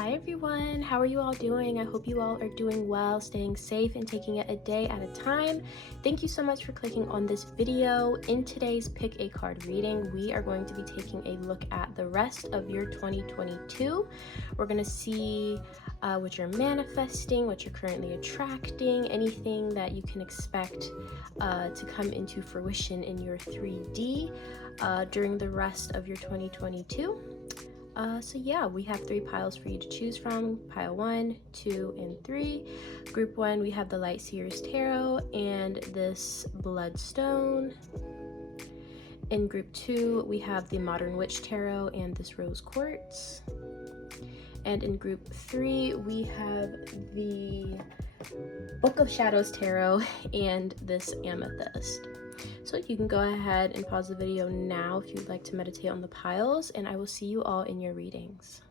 Hi everyone, how are you all doing? I hope you all are doing well, staying safe, and taking it a day at a time. Thank you so much for clicking on this video. In today's Pick a Card reading, we are going to be taking a look at the rest of your 2022. We're going to see what you're manifesting, what you're currently attracting, anything that you can expect to come into fruition in your 3D during the rest of your 2022. So yeah, we have 3 piles for you to choose from: pile 1, 2, and 3. Group 1, we have the Light Seer's Tarot and this Bloodstone. In group 2, we have the Modern Witch Tarot and this Rose Quartz. And in group 3, we have the Book of Shadows Tarot and this Amethyst. So you can go ahead and pause the video now if you'd like to meditate on the piles, and I will see you all in your readings.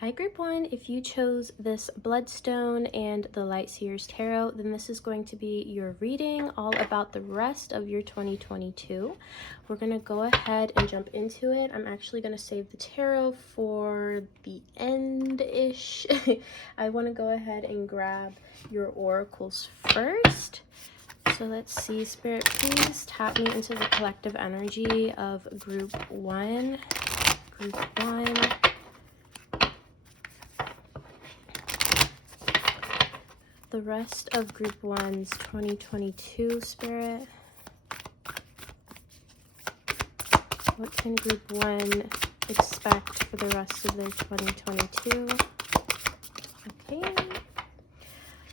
Hi Group 1, if you chose this Bloodstone and the Light Seer's Tarot, then this is going to be your reading all about the rest of your 2022. We're going to go ahead and jump into it. I'm actually going to save the tarot for the end-ish. I want to go ahead and grab your oracles first. So let's see, Spirit, please tap me into the collective energy of Group 1. Group 1. The rest of Group 1's 2022, Spirit. What can Group 1 expect for the rest of their 2022? Okay.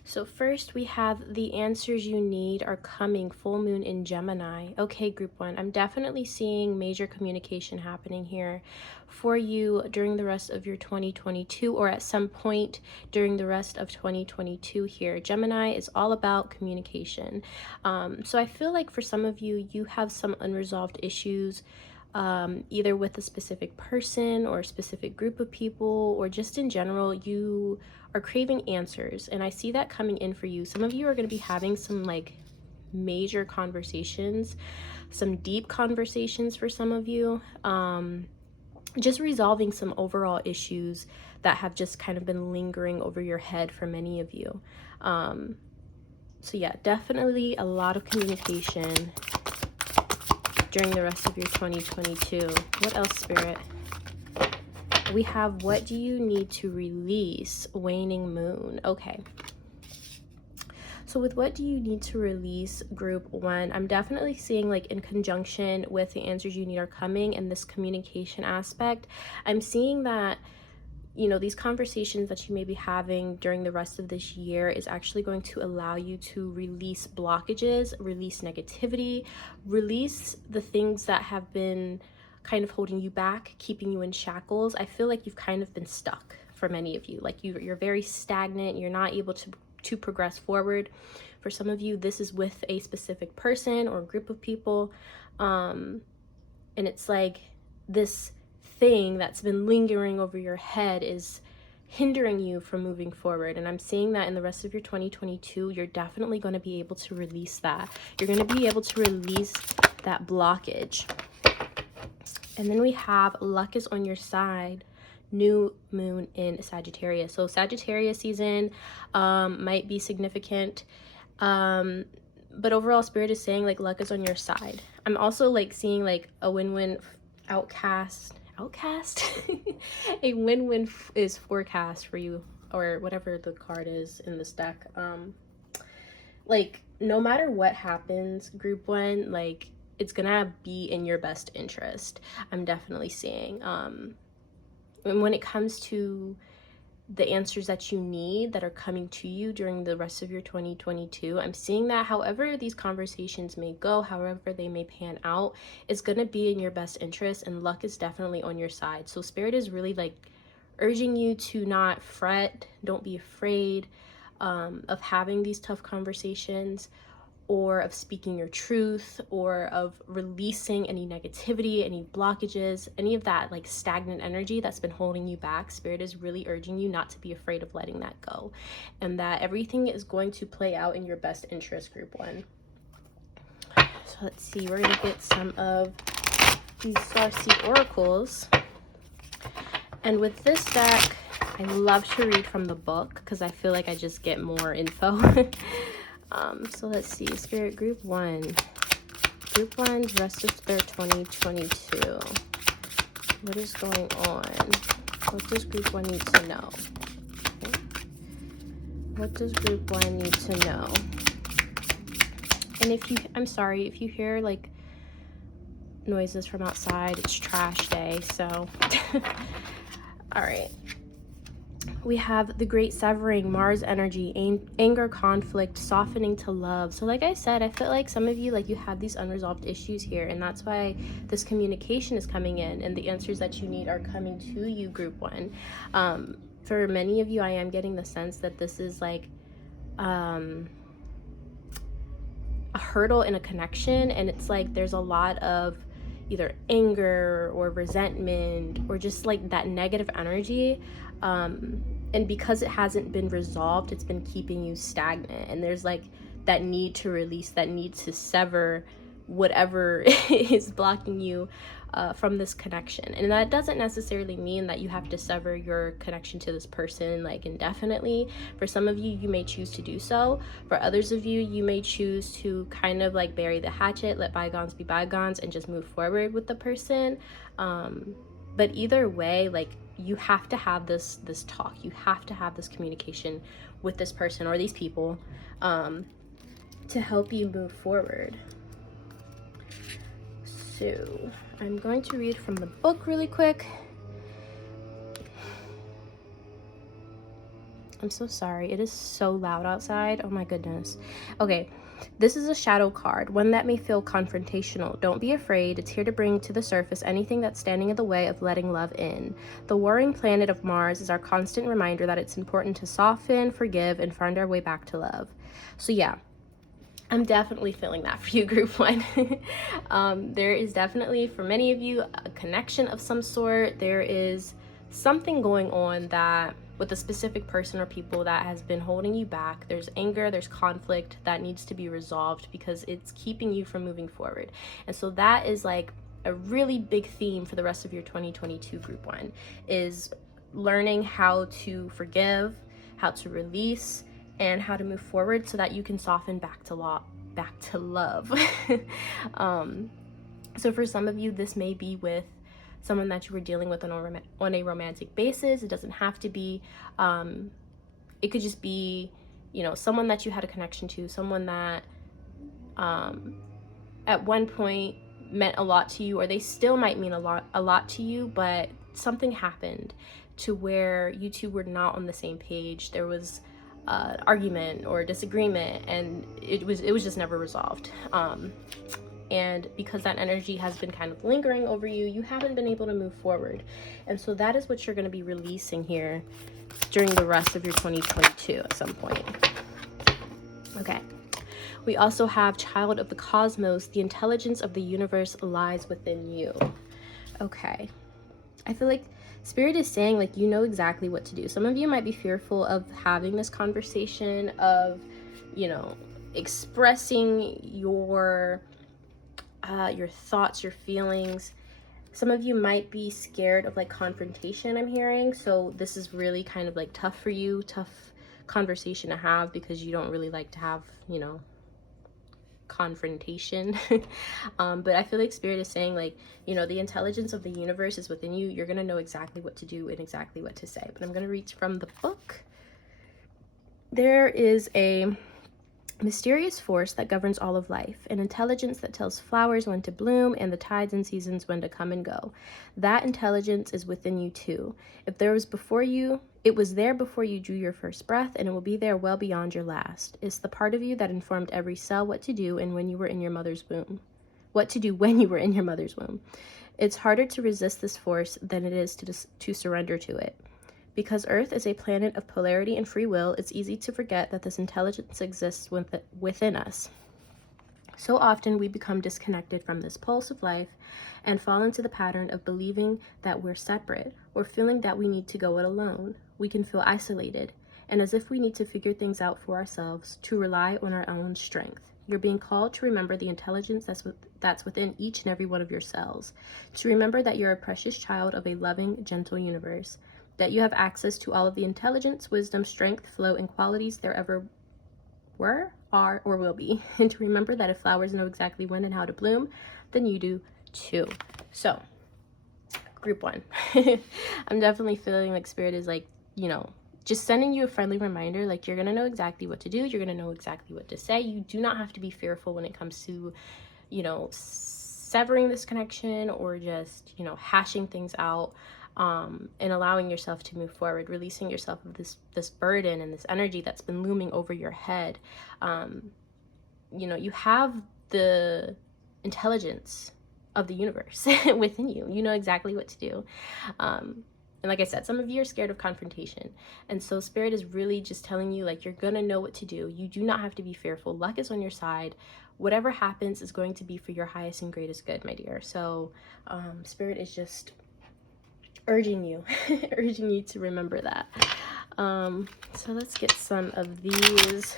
So first we have the answers you need are coming, full moon in Gemini. Okay, Group 1, I'm definitely seeing major communication happening here for you during the rest of your 2022, or at some point during the rest of 2022 here. Gemini is all about communication. So I feel like for some of you, you have some unresolved issues, either with a specific person or a specific group of people, or just in general, you are craving answers, and I see that coming in for you. Some of you are going to be having some like major conversations, some deep conversations for some of you, just resolving some overall issues that have just kind of been lingering over your head for many of you. So yeah, definitely a lot of communication during the rest of your 2022. What else, Spirit? We have, what do you need to release? Waning moon. Okay. So with what do you need to release, Group 1, I'm definitely seeing, like, in conjunction with the answers you need are coming and this communication aspect, I'm seeing that, you know, these conversations that you may be having during the rest of this year is actually going to allow you to release blockages, release negativity, release the things that have been kind of holding you back, keeping you in shackles. I feel like you've kind of been stuck for many of you. Like you're very stagnant. You're not able to progress forward. For some of you, this is with a specific person or group of people. And it's like this thing that's been lingering over your head is hindering you from moving forward. And I'm seeing that in the rest of your 2022, you're definitely going to be able to release that. You're going to be able to release that blockage. And then we have luck is on your side, new moon in Sagittarius. So Sagittarius season might be significant, but overall Spirit is saying like luck is on your side. I'm also like seeing like a win-win outcast a win-win is forecast for you, or whatever the card is in this deck. Like no matter what happens, Group 1, like it's gonna be in your best interest. I'm definitely seeing when it comes to the answers that you need that are coming to you during the rest of your 2022, I'm seeing that however these conversations may go, however they may pan out, it's going to be in your best interest, and luck is definitely on your side. So Spirit is really like urging you to not fret, don't be afraid of having these tough conversations, or of speaking your truth, or of releasing any negativity, any blockages, any of that like stagnant energy that's been holding you back. Spirit is really urging you not to be afraid of letting that go, and that everything is going to play out in your best interest, group 1. So let's see, we're going to get some of these Starseed oracles. And with this deck, I love to read from the book because I feel like I just get more info. So let's see, Spirit, group 1. Group 1's rest of their 2022. What is going on? What does group 1 need to know? Okay. What does group 1 need to know? And I'm sorry, if you hear like noises from outside, it's trash day, so. All right. We have the great severing, Mars energy, anger, conflict, softening to love. So like I said, I feel like some of you, like you have these unresolved issues here, and that's why this communication is coming in and the answers that you need are coming to you, group 1. For many of you, I am getting the sense that this is like a hurdle in a connection, and it's like there's a lot of either anger or resentment or just like that negative energy, and because it hasn't been resolved, it's been keeping you stagnant, and there's like that need to release, that need to sever whatever is blocking you from this connection. And that doesn't necessarily mean that you have to sever your connection to this person like indefinitely. For some of you, you may choose to do so. For others of you, you may choose to kind of like bury the hatchet, let bygones be bygones, and just move forward with the person. But either way, like you have to have this talk, you have to have this communication with this person or these people to help you move forward. So I'm going to read from the book really quick. I'm so sorry, it is so loud outside. Oh my goodness. Okay, this is a shadow card, one that may feel confrontational. Don't be afraid, it's here to bring to the surface anything that's standing in the way of letting love in. The warring planet of Mars is our constant reminder that it's important to soften, forgive, and find our way back to love. So yeah, I'm definitely feeling that for you, group 1. There is definitely, for many of you, a connection of some sort. There is something going on that with a specific person or people that has been holding you back. There's anger, there's conflict that needs to be resolved because it's keeping you from moving forward. And so that is like a really big theme for the rest of your 2022, group 1, is learning how to forgive, how to release, and how to move forward so that you can soften back to love. So for some of you, this may be with someone that you were dealing with on a romantic basis. It doesn't have to be. It could just be, you know, someone that you had a connection to, someone that at one point meant a lot to you, or they still might mean a lot to you, but something happened to where you two were not on the same page. There was argument or disagreement, and it was just never resolved. And because that energy has been kind of lingering over you, you haven't been able to move forward. And so that is what you're going to be releasing here during the rest of your 2022 at some point. Okay. We also have Child of the Cosmos. The intelligence of the universe lies within you. Okay. I feel like Spirit is saying, like, you know exactly what to do. Some of you might be fearful of having this conversation, of, you know, expressing your thoughts, your feelings. Some of you might be scared of like confrontation, I'm hearing. So this is really kind of like tough for you, tough conversation to have, because you don't really like to have, you know, confrontation. But I feel like Spirit is saying, like, you know, the intelligence of the universe is within you. You're gonna know exactly what to do and exactly what to say. But I'm gonna read from the book. There is a mysterious force that governs all of life, an intelligence that tells flowers when to bloom and the tides and seasons when to come and go. That intelligence is within you too. If there was before you, it was there before you drew your first breath, and it will be there well beyond your last. It's the part of you that informed every cell what to do and when you were in your mother's womb. What to do when you were in your mother's womb. It's harder to resist this force than it is to surrender to it. Because Earth is a planet of polarity and free will, it's easy to forget that this intelligence exists within us. So often we become disconnected from this pulse of life and fall into the pattern of believing that we're separate or feeling that we need to go it alone. We can feel isolated and as if we need to figure things out for ourselves, to rely on our own strength. You're being called to remember the intelligence that's within each and every one of your cells, to remember that you're a precious child of a loving, gentle universe, that you have access to all of the intelligence, wisdom, strength, flow, and qualities there ever were, are, or will be. And to remember that if flowers know exactly when and how to bloom, then you do too. So, group 1. I'm definitely feeling like Spirit is like, you know, just sending you a friendly reminder, like you're going to know exactly what to do. You're going to know exactly what to say. You do not have to be fearful when it comes to, you know, severing this connection or just, you know, hashing things out. And allowing yourself to move forward, releasing yourself of this burden and this energy that's been looming over your head. You know, you have the intelligence of the universe within you. You know exactly what to do. And like I said, some of you are scared of confrontation. And so Spirit is really just telling you, like, you're going to know what to do. You do not have to be fearful. Luck is on your side. Whatever happens is going to be for your highest and greatest good, my dear. So Spirit is just urging you to remember that. So let's get some of these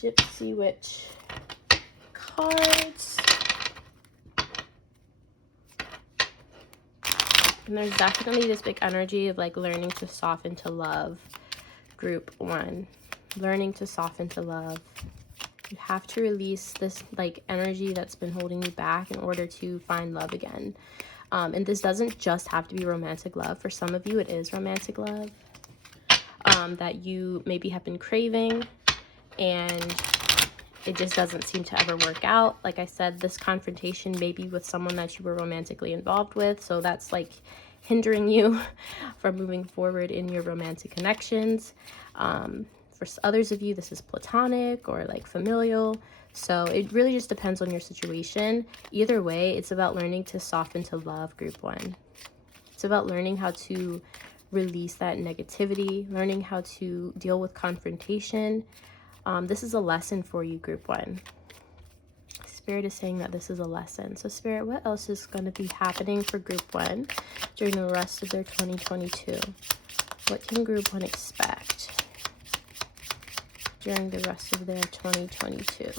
Gypsy Witch cards. And there's definitely this big energy of like learning to soften to love. Group 1, learning to soften to love. You have to release this like energy that's been holding you back in order to find love again. And this doesn't just have to be romantic love. For some of you, it is romantic love that you maybe have been craving and it just doesn't seem to ever work out. Like I said, this confrontation may be with someone that you were romantically involved with. So that's like hindering you from moving forward in your romantic connections. For others of you, this is platonic or like familial. So it really just depends on your situation. Either way, it's about learning to soften to love, group 1. It's about learning how to release that negativity, learning how to deal with confrontation. This is a lesson for you, group 1. Spirit is saying that this is a lesson. So Spirit, what else is going to be happening for group 1 during the rest of their 2022? What can group 1 expect during the rest of their 2022?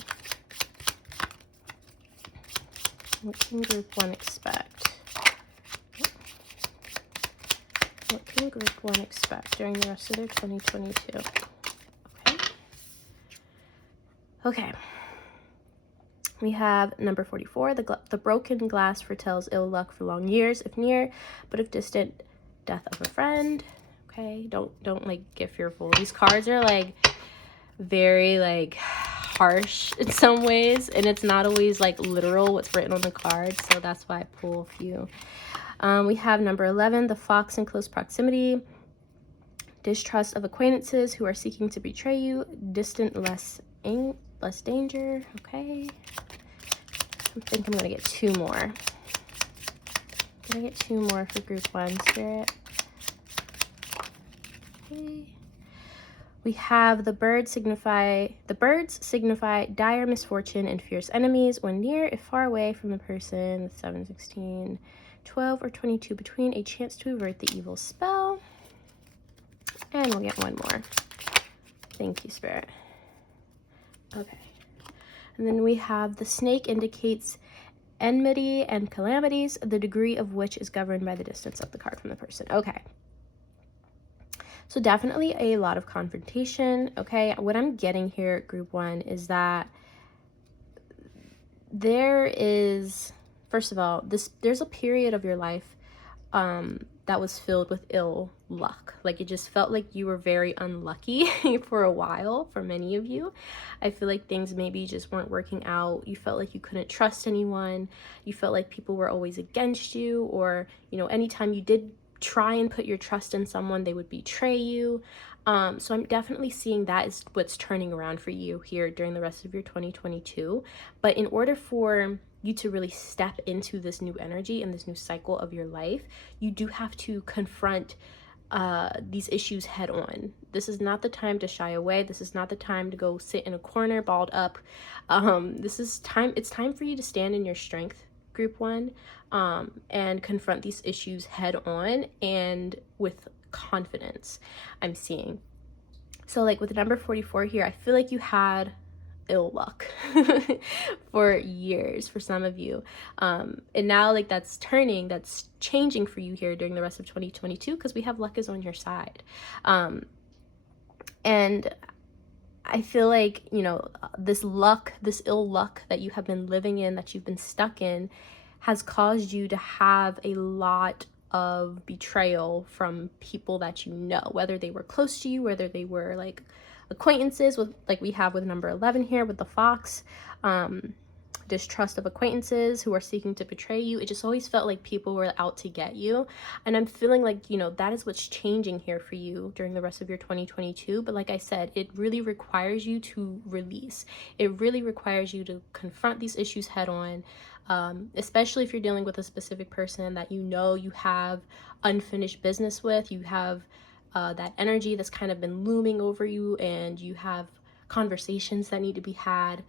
What can group 1 expect? What can group 1 expect during the rest of their 2022? Okay. We have number 44. The broken glass foretells ill luck for long years, if near, but if distant, death of a friend. Okay. Don't like get fearful. These cards are like very like harsh in some ways, and it's not always like literal what's written on the card, so that's why I pull a few. We have number 11, the fox in close proximity, distrust of acquaintances who are seeking to betray you, distant, less danger. Okay, I think I'm gonna get 2 more. I'm gonna get 2 more for group 1, Spirit. Okay. We have the birds signify dire misfortune and fierce enemies when near, if far away from the person. 7, 16, 12, or 22 between, a chance to avert the evil spell. And we'll get 1 more. Thank you, Spirit. Okay. And then we have the snake indicates enmity and calamities, the degree of which is governed by the distance of the card from the person. Okay. So definitely a lot of confrontation, okay? What I'm getting here, group 1, is that there is, first of all, there's a period of your life that was filled with ill luck. Like, it just felt like you were very unlucky for a while. For many of you, I feel like things maybe just weren't working out. You felt like you couldn't trust anyone. You felt like people were always against you, or, you know, anytime you did try and put your trust in someone, they would betray you. So I'm definitely seeing that is what's turning around for you here during the rest of your 2022. But in order for you to really step into this new energy and this new cycle of your life, you do have to confront these issues head on. This is not the time to shy away. This is not the time to go sit in a corner balled up. This is time. It's time for you to stand in your strength, group one, and confront these issues head on and with confidence, I'm seeing. So like with number 44 here, I feel like you had ill luck for years for some of you, and now like that's changing for you here during the rest of 2022, because we have luck is on your side. And I feel like, you know, this ill luck that you have been living in, that you've been stuck in, has caused you to have a lot of betrayal from people that you know, whether they were close to you, whether they were like acquaintances, with like we have with number 11 here with the fox, distrust of acquaintances who are seeking to betray you. It just always felt like people were out to get you, and I'm feeling like, you know, that is what's changing here for you during the rest of your 2022. But like I said, it really requires you to release. It really requires you to confront these issues head on, especially if you're dealing with a specific person that you know you have unfinished business with. You have that energy that's kind of been looming over you, and you have conversations that need to be had.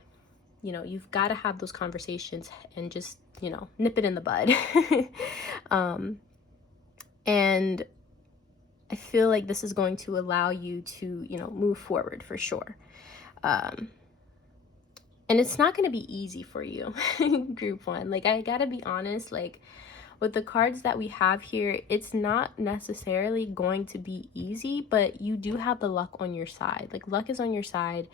You know, you've got to have those conversations and just, you know, nip it in the bud. And I feel like this is going to allow you to, you know, move forward for sure. And it's not going to be easy for you, group one. Like, I got to be honest, like, with the cards that we have here, it's not necessarily going to be easy, but you do have the luck on your side. Like, luck is on your side.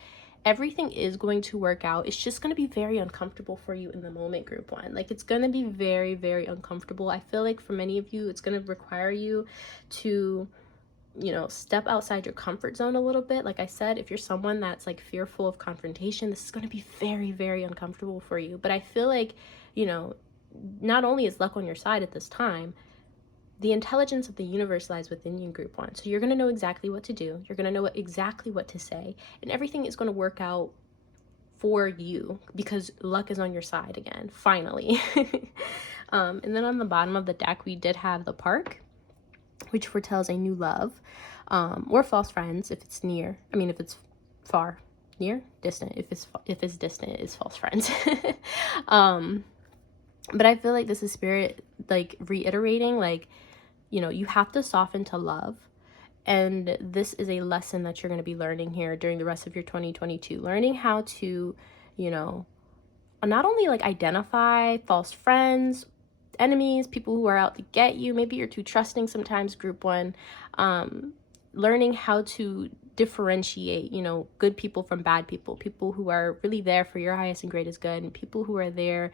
Everything is going to work out. It's just going to be very uncomfortable for you in the moment, group one. Like, it's going to be very, very uncomfortable. I feel like for many of you, it's going to require you to, you know, step outside your comfort zone a little bit. Like I said, if you're someone that's like fearful of confrontation, this is going to be very, very uncomfortable for you. But I feel like, you know, not only is luck on your side at this time, the intelligence of the universe lies within you, group one. So you're going to know exactly what to do. You're going to know exactly what to say, and everything is going to work out for you because luck is on your side again, finally. And then on the bottom of the deck, we did have the park, which foretells a new love, or false friends if it's near. I mean, if it's far, near, distant. If it's distant, it's false friends. But I feel like this is spirit, like, reiterating, like, you know, you have to soften to love. And this is a lesson that you're going to be learning here during the rest of your 2022. Learning how to, you know, not only like identify false friends, enemies, people who are out to get you. Maybe you're too trusting sometimes, group one. Learning how to differentiate, you know, good people from bad people. People who are really there for your highest and greatest good, and people who are there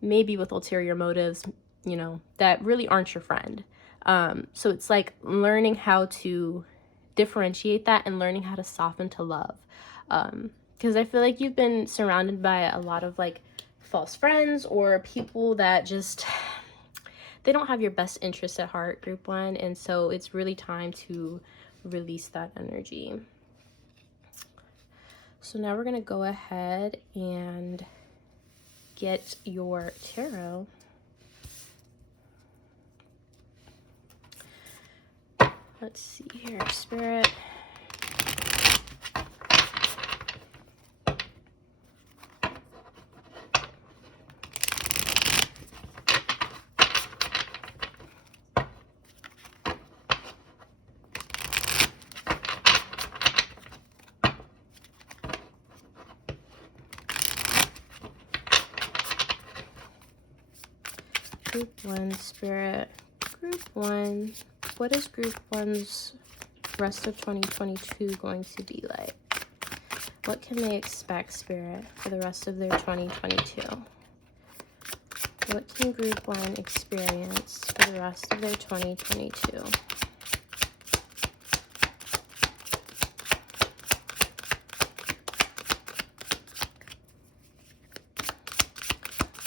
maybe with ulterior motives, you know, that really aren't your friend. So it's like learning how to differentiate that and learning how to soften to love. Because I feel like you've been surrounded by a lot of like false friends or people that just, they don't have your best interest at heart, group one. And so it's really time to release that energy. So now we're going to go ahead and get your tarot. Let's see here, Spirit. Group one, Spirit. Group one. What is group one's rest of 2022 going to be like? What can they expect, Spirit, for the rest of their 2022? What can group 1 experience for the rest of their 2022?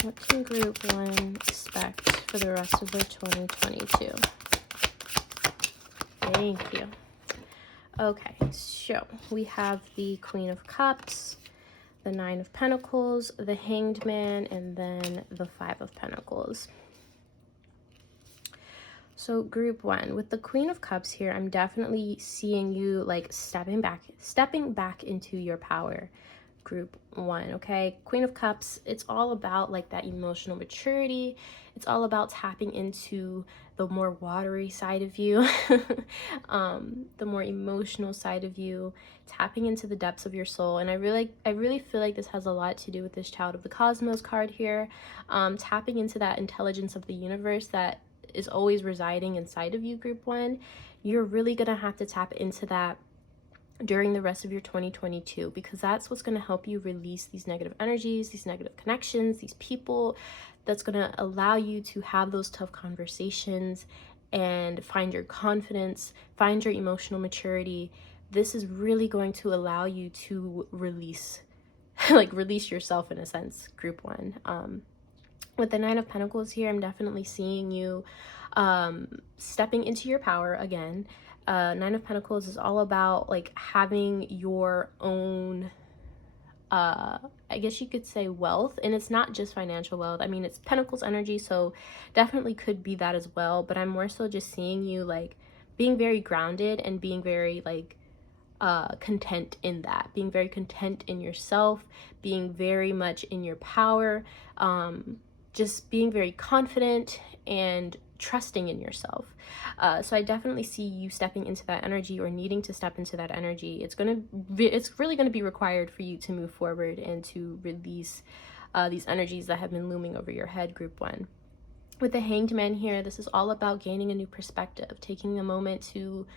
What can group 1 expect for the rest of their 2022? Thank you. Okay, so we have the Queen of Cups, the Nine of Pentacles, the Hanged Man, and then the Five of Pentacles. So group 1, with the Queen of Cups here, I'm definitely seeing you like stepping back into your power. Group 1, okay? Queen of Cups, it's all about like that emotional maturity. It's all about tapping into the more watery side of you, the more emotional side of you, tapping into the depths of your soul. And I really feel like this has a lot to do with this Child of the Cosmos card here, tapping into that intelligence of the universe that is always residing inside of you, group 1. You're really gonna have to tap into that during the rest of your 2022, because that's what's going to help you release these negative energies, these negative connections, these people. That's going to allow you to have those tough conversations and find your confidence, find your emotional maturity. This is really going to allow you to release release yourself in a sense, group 1. With the Nine of Pentacles here, I'm definitely seeing you stepping into your power again. Nine of Pentacles is all about like having your own, I guess you could say, wealth. And it's not just financial wealth. I mean, it's Pentacles energy, so definitely could be that as well. But I'm more so just seeing you like being very grounded and being very like content in that, being very content in yourself, being very much in your power, just being very confident and trusting in yourself. So I definitely see you stepping into that energy, or needing to step into that energy. It's really gonna be required for you to move forward and to release these energies that have been looming over your head, group 1. With the Hanged Man here, this is all about gaining a new perspective, taking a moment to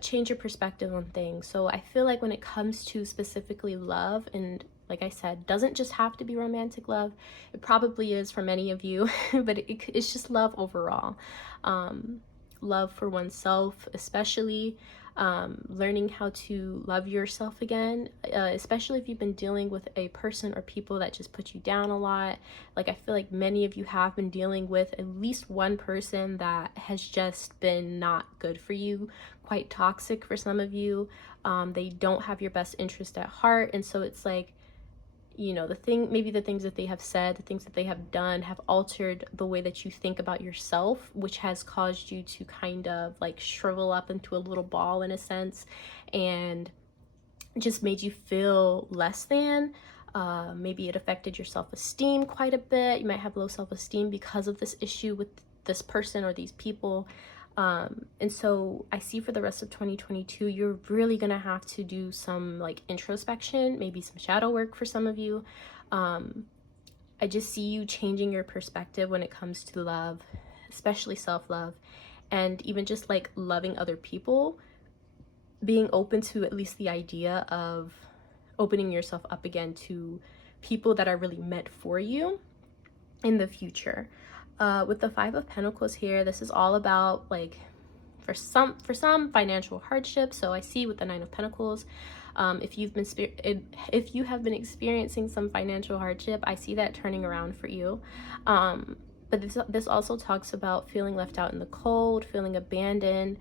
change your perspective on things. So I feel like when it comes to specifically love, and like I said, doesn't just have to be romantic love. It probably is for many of you, but it's just love overall. Love for oneself, especially learning how to love yourself again, especially if you've been dealing with a person or people that just put you down a lot. Like, I feel like many of you have been dealing with at least one person that has just been not good for you, quite toxic for some of you. They don't have your best interest at heart, and so it's like, you know, maybe the things that they have said, the things that they have done have altered the way that you think about yourself, which has caused you to kind of like shrivel up into a little ball in a sense, and just made you feel less than. Maybe it affected your self-esteem quite a bit. You might have low self-esteem because of this issue with this person or these people. And so I see for the rest of 2022, you're really gonna have to do some like introspection, maybe some shadow work for some of you. I just see you changing your perspective when it comes to love, especially self-love, and even just like loving other people, being open to at least the idea of opening yourself up again to people that are really meant for you in the future. With the Five of Pentacles here, this is all about like for some financial hardship. So I see with the Nine of Pentacles, if you have been experiencing some financial hardship, I see that turning around for you. But this also talks about feeling left out in the cold, feeling abandoned.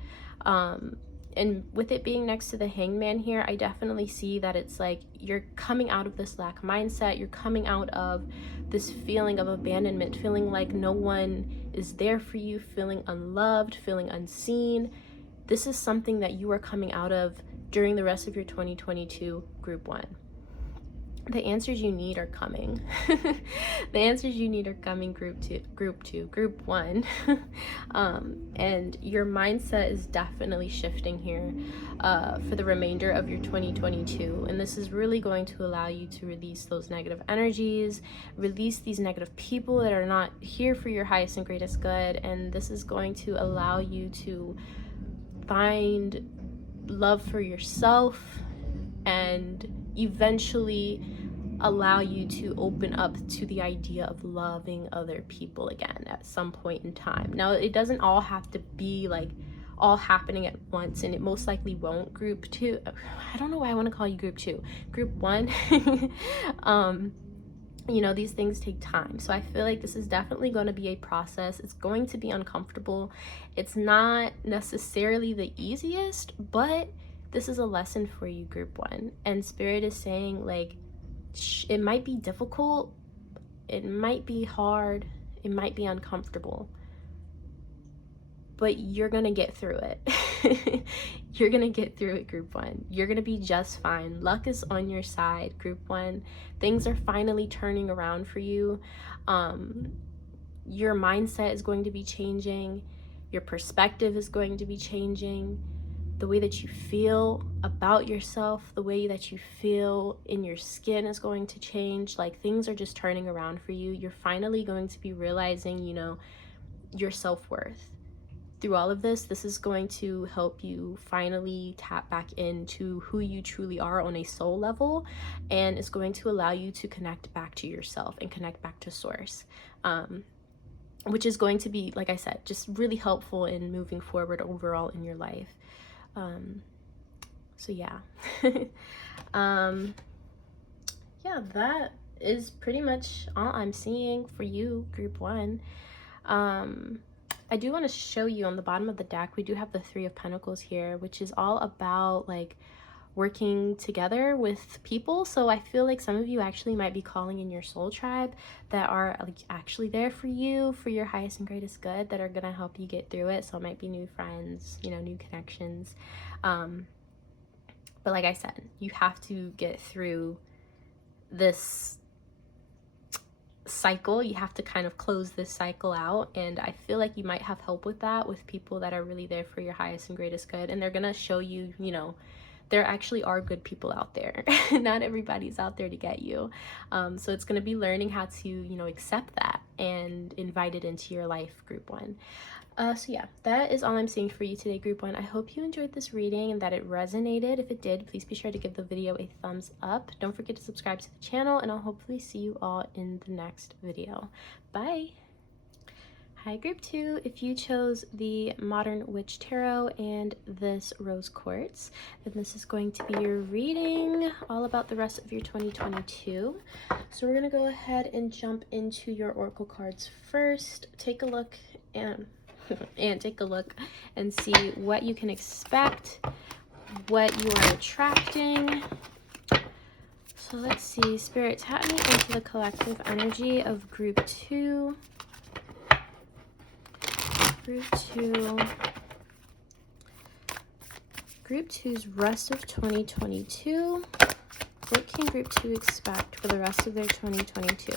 And with it being next to the Hangman here, I definitely see that it's like you're coming out of this lack mindset. You're coming out of this feeling of abandonment, feeling like no one is there for you, feeling unloved, feeling unseen. This is something that you are coming out of during the rest of your 2022, group 1. The answers you need are coming. The answers you need are coming, group 1. And your mindset is definitely shifting here for the remainder of your 2022. And this is really going to allow you to release those negative energies, release these negative people that are not here for your highest and greatest good. And this is going to allow you to find love for yourself and eventually allow you to open up to the idea of loving other people again at some point in time. Now, it doesn't all have to be like all happening at once, and it most likely won't. Group 2, I don't know why I want to call you group 2. Group 1, you know, these things take time. So I feel like this is definitely going to be a process. It's going to be uncomfortable. It's not necessarily the easiest, but this is a lesson for you, group 1. And Spirit is saying, like, it might be difficult, it might be hard, it might be uncomfortable, but you're gonna get through it. You're gonna get through it, group 1. You're gonna be just fine. Luck is on your side, group 1. Things are finally turning around for you. Your mindset is going to be changing. Your perspective is going to be changing. The way that you feel about yourself, the way that you feel in your skin is going to change. Like, things are just turning around for you. You're finally going to be realizing, you know, your self-worth. Through all of this is going to help you finally tap back into who you truly are on a soul level, and it's going to allow you to connect back to yourself and connect back to source, which is going to be, like I said, just really helpful in moving forward overall in your life. So yeah. Yeah, that is pretty much all I'm seeing for you, group 1. I do want to show you on the bottom of the deck, we do have the 3 of Pentacles here, which is all about like working together with people. So I feel like some of you actually might be calling in your soul tribe that are like actually there for you, for your highest and greatest good, that are gonna help you get through it. So it might be new friends, you know, new connections. But like I said, you have to get through this cycle. You have to kind of close this cycle out, and I feel like you might have help with that, with people that are really there for your highest and greatest good, and they're gonna show you, you know, there actually are good people out there. Not everybody's out there to get you. So it's going to be learning how to, you know, accept that and invite it into your life, group 1. So yeah, that is all I'm seeing for you today, group 1. I hope you enjoyed this reading and that it resonated. If it did, please be sure to give the video a thumbs up. Don't forget to subscribe to the channel, and I'll hopefully see you all in the next video. Bye! Hi, group 2. If you chose the Modern Witch Tarot and this Rose Quartz, then this is going to be your reading all about the rest of your 2022. So we're going to go ahead and jump into your oracle cards first. Take a look and take a look and see what you can expect, what you are attracting. So let's see, Spirit, tap me into the collective energy of group 2. Group 2. Group 2's rest of 2022. What can group 2 expect for the rest of their 2022?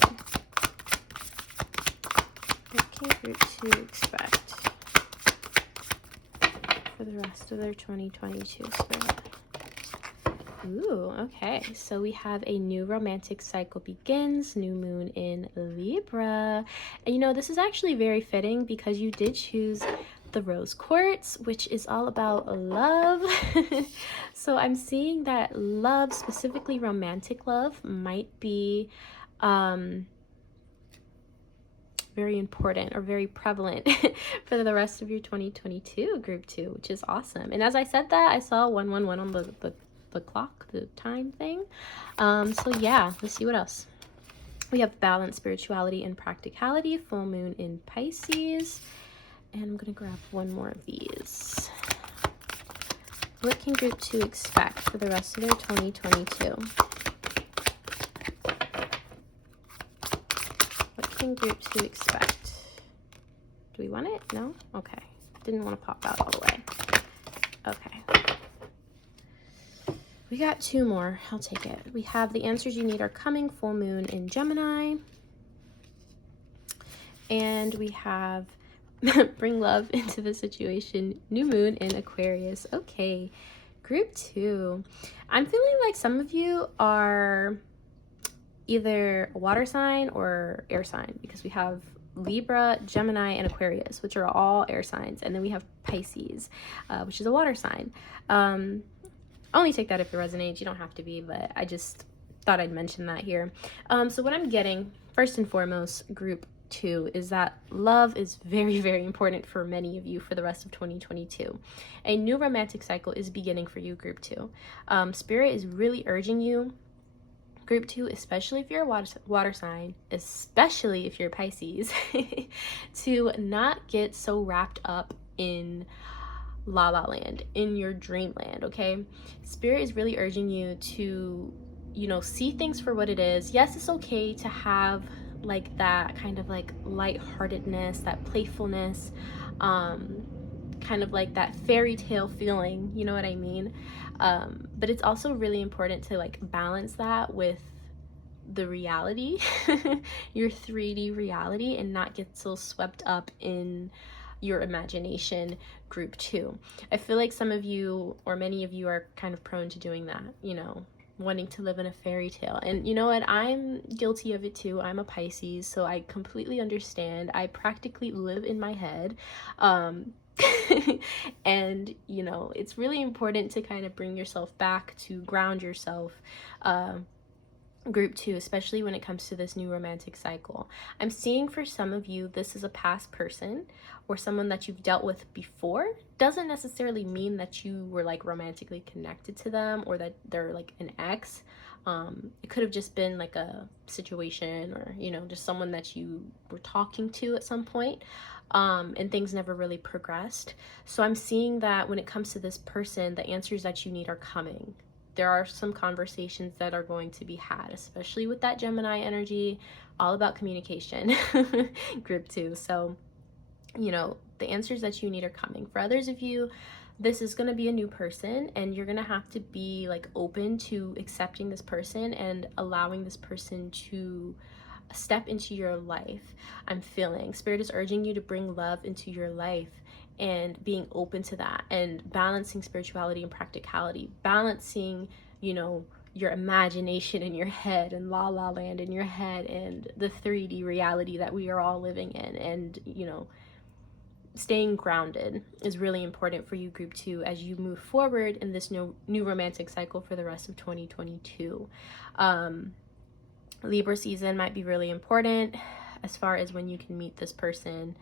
What can group 2 expect for the rest of their 2022, Spirit? Ooh, okay. So we have a new romantic cycle begins, new moon in Libra. And you know, this is actually very fitting because you did choose the Rose Quartz, which is all about love. So I'm seeing that love, specifically romantic love, might be very important or very prevalent for the rest of your 2022, group 2, which is awesome. And as I said that, I saw 111 on the clock, the time thing. So yeah, let's see what else. We have balance, spirituality, and practicality, full moon in Pisces. And I'm gonna grab one more of these. What can group 2 expect for the rest of their 2022? What can group 2 expect? Do we want it? No? Okay. Didn't want to pop out all the way. Okay. We got 2 more. I'll take it. We have the answers you need are coming, full moon in Gemini. And we have bring love into the situation, new moon in Aquarius. Okay, group 2. I'm feeling like some of you are either a water sign or air sign, because we have Libra, Gemini, and Aquarius, which are all air signs. And then we have Pisces, which is a water sign. Only take that if it resonates. You don't have to be, but I just thought I'd mention that here. So what I'm getting, first and foremost, group 2, is that love is very, very important for many of you for the rest of 2022. A new romantic cycle is beginning for you, group 2. Spirit is really urging you, group 2, especially if you're a water sign, especially if you're Pisces, to not get so wrapped up in la la land, in your dreamland, okay? Spirit is really urging you to, you know, see things for what it is. Yes, it's okay to have like that kind of like lightheartedness, that playfulness, kind of like that fairy tale feeling, you know what I mean? But it's also really important to like balance that with the reality, your 3D reality, and not get so swept up in your imagination, group 2. I feel like some of you, or many of you, are kind of prone to doing that, you know, wanting to live in a fairy tale. And you know what, I'm guilty of it too. I'm a Pisces, so I completely understand. I practically live in my head. And you know, it's really important to kind of bring yourself back, to ground yourself, group 2, especially when it comes to this new romantic cycle. I'm seeing for some of you, this is a past person or someone that you've dealt with before. Doesn't necessarily mean that you were like romantically connected to them or that they're like an ex. It could have just been like a situation, or you know, just someone that you were talking to at some point, and things never really progressed. So I'm seeing that when it comes to this person, the answers that you need are coming. There are some conversations that are going to be had, especially with that Gemini energy, all about communication, group 2. So, you know, the answers that you need are coming. For others of you, this is going to be a new person, and you're going to have to be like open to accepting this person and allowing this person to step into your life. I'm feeling Spirit is urging you to bring love into your life, and being open to that, and balancing spirituality and practicality, balancing, you know, your imagination in your head and la la land in your head and the 3D reality that we are all living in. And you know, staying grounded is really important for you, group 2, as you move forward in this new romantic cycle for the rest of 2022. Libra season might be really important as far as when you can meet this person.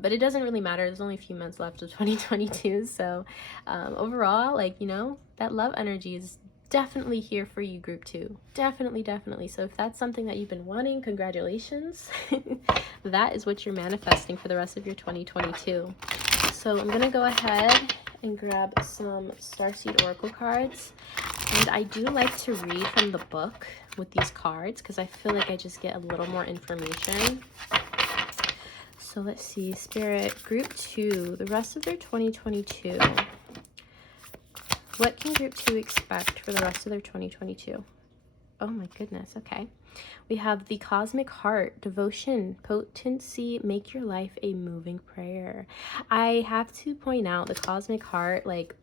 But it doesn't really matter. There's only a few months left of 2022. So overall, like, you know, that love energy is definitely here for you, group 2. Definitely, definitely. So if that's something that you've been wanting, congratulations. That is what you're manifesting for the rest of your 2022. So I'm going to go ahead and grab some Starseed Oracle cards. And I do like to read from the book with these cards because I feel like I just get a little more information. So let's see, Spirit, group 2, the rest of their 2022. What can group 2 expect for the rest of their 2022? Oh my goodness, okay. We have the Cosmic Heart, devotion, potency, make your life a moving prayer. I have to point out the Cosmic Heart, like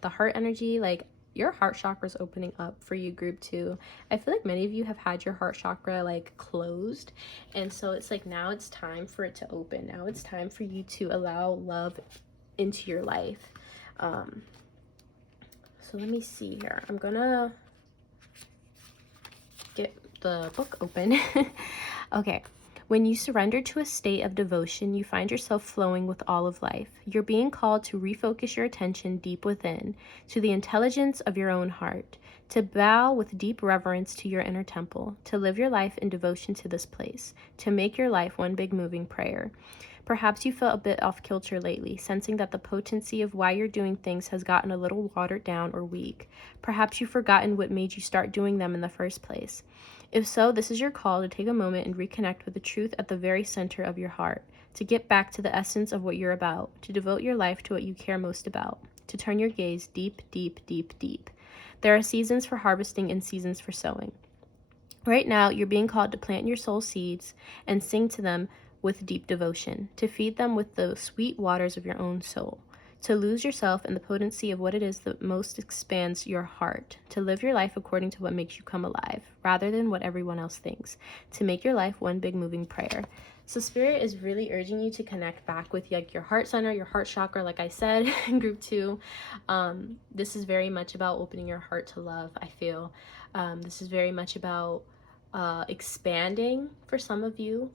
the heart energy, like your heart chakra is opening up for you, group 2. I feel like many of you have had your heart chakra like closed, and so it's like now it's time for it to open. Now it's time for you to allow love into your life. So let me see here. I'm gonna get the book open. Okay. When you surrender to a state of devotion, you find yourself flowing with all of life. You're being called to refocus your attention deep within, to the intelligence of your own heart, to bow with deep reverence to your inner temple, to live your life in devotion to this place, to make your life one big moving prayer. Perhaps you felt a bit off kilter lately, sensing that the potency of why you're doing things has gotten a little watered down or weak. Perhaps you've forgotten what made you start doing them in the first place. If so, this is your call to take a moment and reconnect with the truth at the very center of your heart, to get back to the essence of what you're about, to devote your life to what you care most about, to turn your gaze deep, deep, deep, deep. There are seasons for harvesting and seasons for sowing. Right now, you're being called to plant your soul seeds and sing to them with deep devotion, to feed them with the sweet waters of your own soul, to lose yourself in the potency of what it is that most expands your heart, to live your life according to what makes you come alive, rather than what everyone else thinks, to make your life one big moving prayer. So Spirit is really urging you to connect back with like your heart center, your heart chakra, like I said in group 2. This is very much about opening your heart to love, I feel. This is very much about expanding for some of you,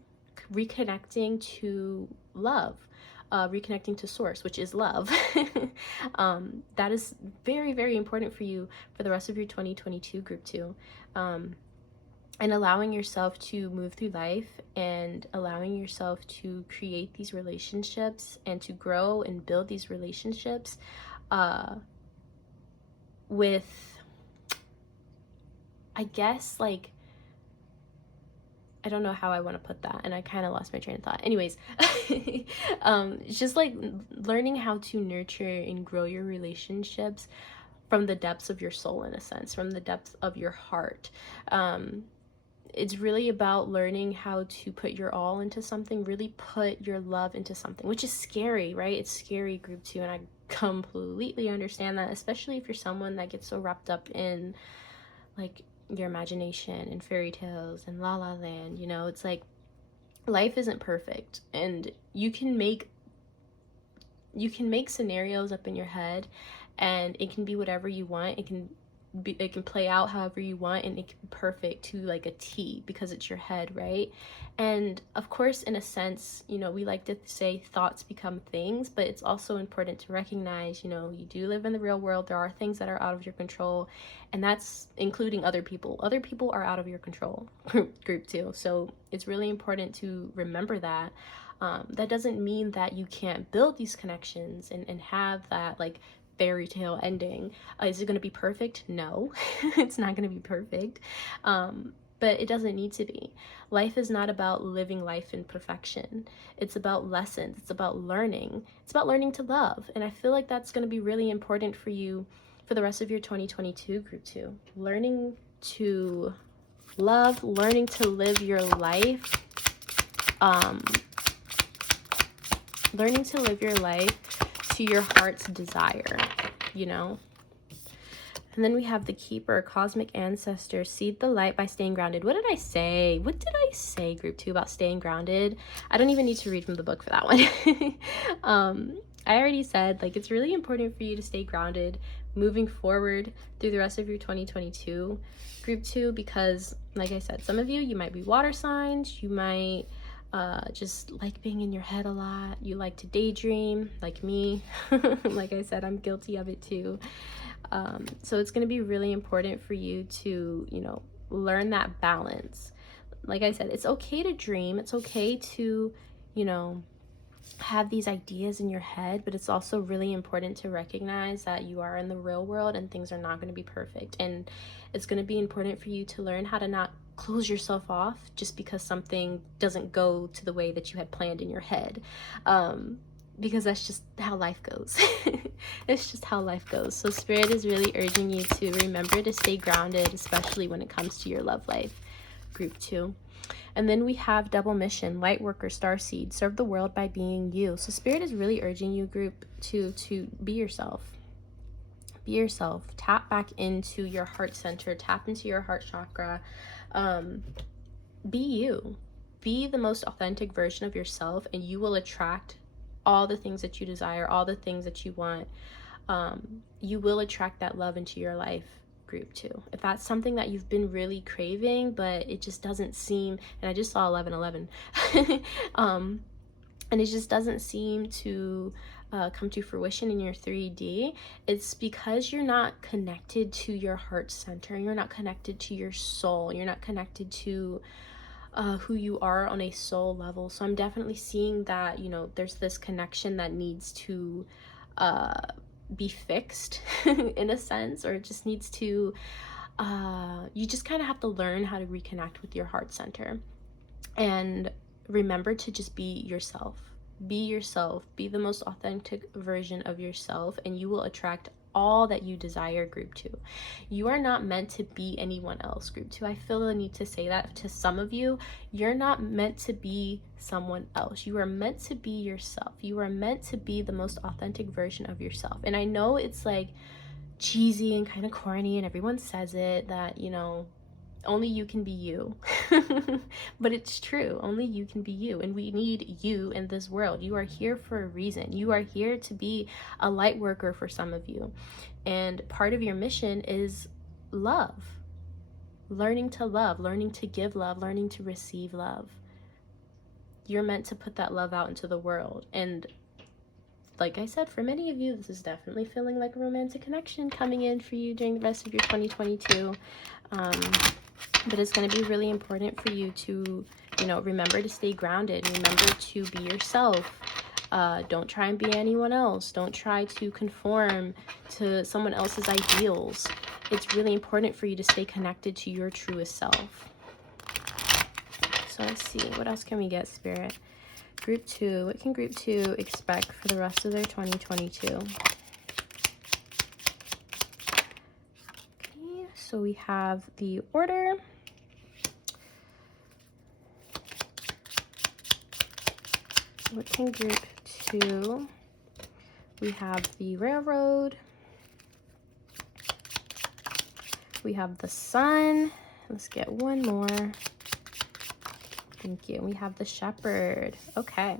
reconnecting to love, reconnecting to source, which is love. That is very, very important for you for the rest of your 2022 group 2. And allowing yourself to move through life and allowing yourself to create these relationships and to grow and build these relationships with, I guess, like, I don't know how I want to put that, and I kind of lost my train of thought. Anyways, just like learning how to nurture and grow your relationships from the depths of your soul, in a sense, from the depths of your heart. It's really about learning how to put your all into something, really put your love into something, which is scary, right? It's scary, group 2, and I completely understand that, especially if you're someone that gets so wrapped up in like your imagination and fairy tales and La La Land. You know, it's like life isn't perfect, and you can make scenarios up in your head, and it can be whatever you want. It can play out however you want, and it can be perfect to like a T because it's your head, right? And of course, in a sense, you know, we like to say thoughts become things, but it's also important to recognize, you know, you do live in the real world. There are things that are out of your control, and that's including other people. Other people are out of your control, group 2. So it's really important to remember that. That doesn't mean that you can't build these connections and have that like fairy tale ending. Is it going to be perfect? No, it's not going to be perfect. But it doesn't need to be. Life is not about living life in perfection. It's about lessons. It's about learning. It's about learning to love. And I feel like that's going to be really important for you for the rest of your 2022 group 2. Learning to love, learning to live your life. Learning to live your life to your heart's desire, you know? And then we have the Keeper, Cosmic Ancestor, seed the light by staying grounded. What did I say? What did I say, group 2, about staying grounded? I don't even need to read from the book for that one. I already said, like, it's really important for you to stay grounded moving forward through the rest of your 2022 group 2, because, like I said, some of you might be water signs. You might just like being in your head a lot. You like to daydream, like me. Like I said, I'm guilty of it too. So it's going to be really important for you to, you know, learn that balance. Like I said, it's okay to dream. It's okay to, you know, have these ideas in your head, but it's also really important to recognize that you are in the real world and things are not going to be perfect. And it's going to be important for you to learn how to not close yourself off just because something doesn't go to the way that you had planned in your head. Because that's just how life goes. It's just how life goes. So Spirit is really urging you to remember to stay grounded, especially when it comes to your love life, group 2. And then we have Double Mission, Light Worker, Starseed, serve the world by being you. So Spirit is really urging you, group 2, to be yourself. Be yourself. Tap back into your heart center. Tap into your heart chakra. Be you. Be the most authentic version of yourself, and you will attract all the things that you desire, all the things that you want. You will attract that love into your life, group 2. If that's something that you've been really craving, but it just doesn't seem, and I just saw 1111, and it just doesn't seem to come to fruition in your 3D, it's because you're not connected to your heart center. You're not connected to your soul. You're not connected to who you are on a soul level. So I'm definitely seeing that, you know, there's this connection that needs to be fixed in a sense, or it just needs to, you just kind of have to learn how to reconnect with your heart center. And remember to just be yourself. Be yourself. Be the most authentic version of yourself, and you will attract all that you desire, group 2. You are not meant to be anyone else, group 2. I feel the need to say that to some of you. You're not meant to be someone else. You are meant to be yourself. You are meant to be the most authentic version of yourself. And I know it's like cheesy and kind of corny, and everyone says it, that, you know, only you can be you. But it's true. Only you can be you. And we need you in this world. You are here for a reason. You are here to be a light worker for some of you. And part of your mission is love. Learning to love, learning to give love, learning to receive love. You're meant to put that love out into the world. And like I said, for many of you, this is definitely feeling like a romantic connection coming in for you during the rest of your 2022. But it's going to be really important for you to, you know, remember to stay grounded. Remember to be yourself. Don't try and be anyone else. Don't try to conform to someone else's ideals. It's really important for you to stay connected to your truest self. So let's see, what else can we get, Spirit? Group 2, what can Group 2 expect for the rest of their 2022? Okay, so we have the Order. What can Group 2? We have the Railroad. We have the Sun. Let's get one more. Thank you. We have the Shepherd. Okay.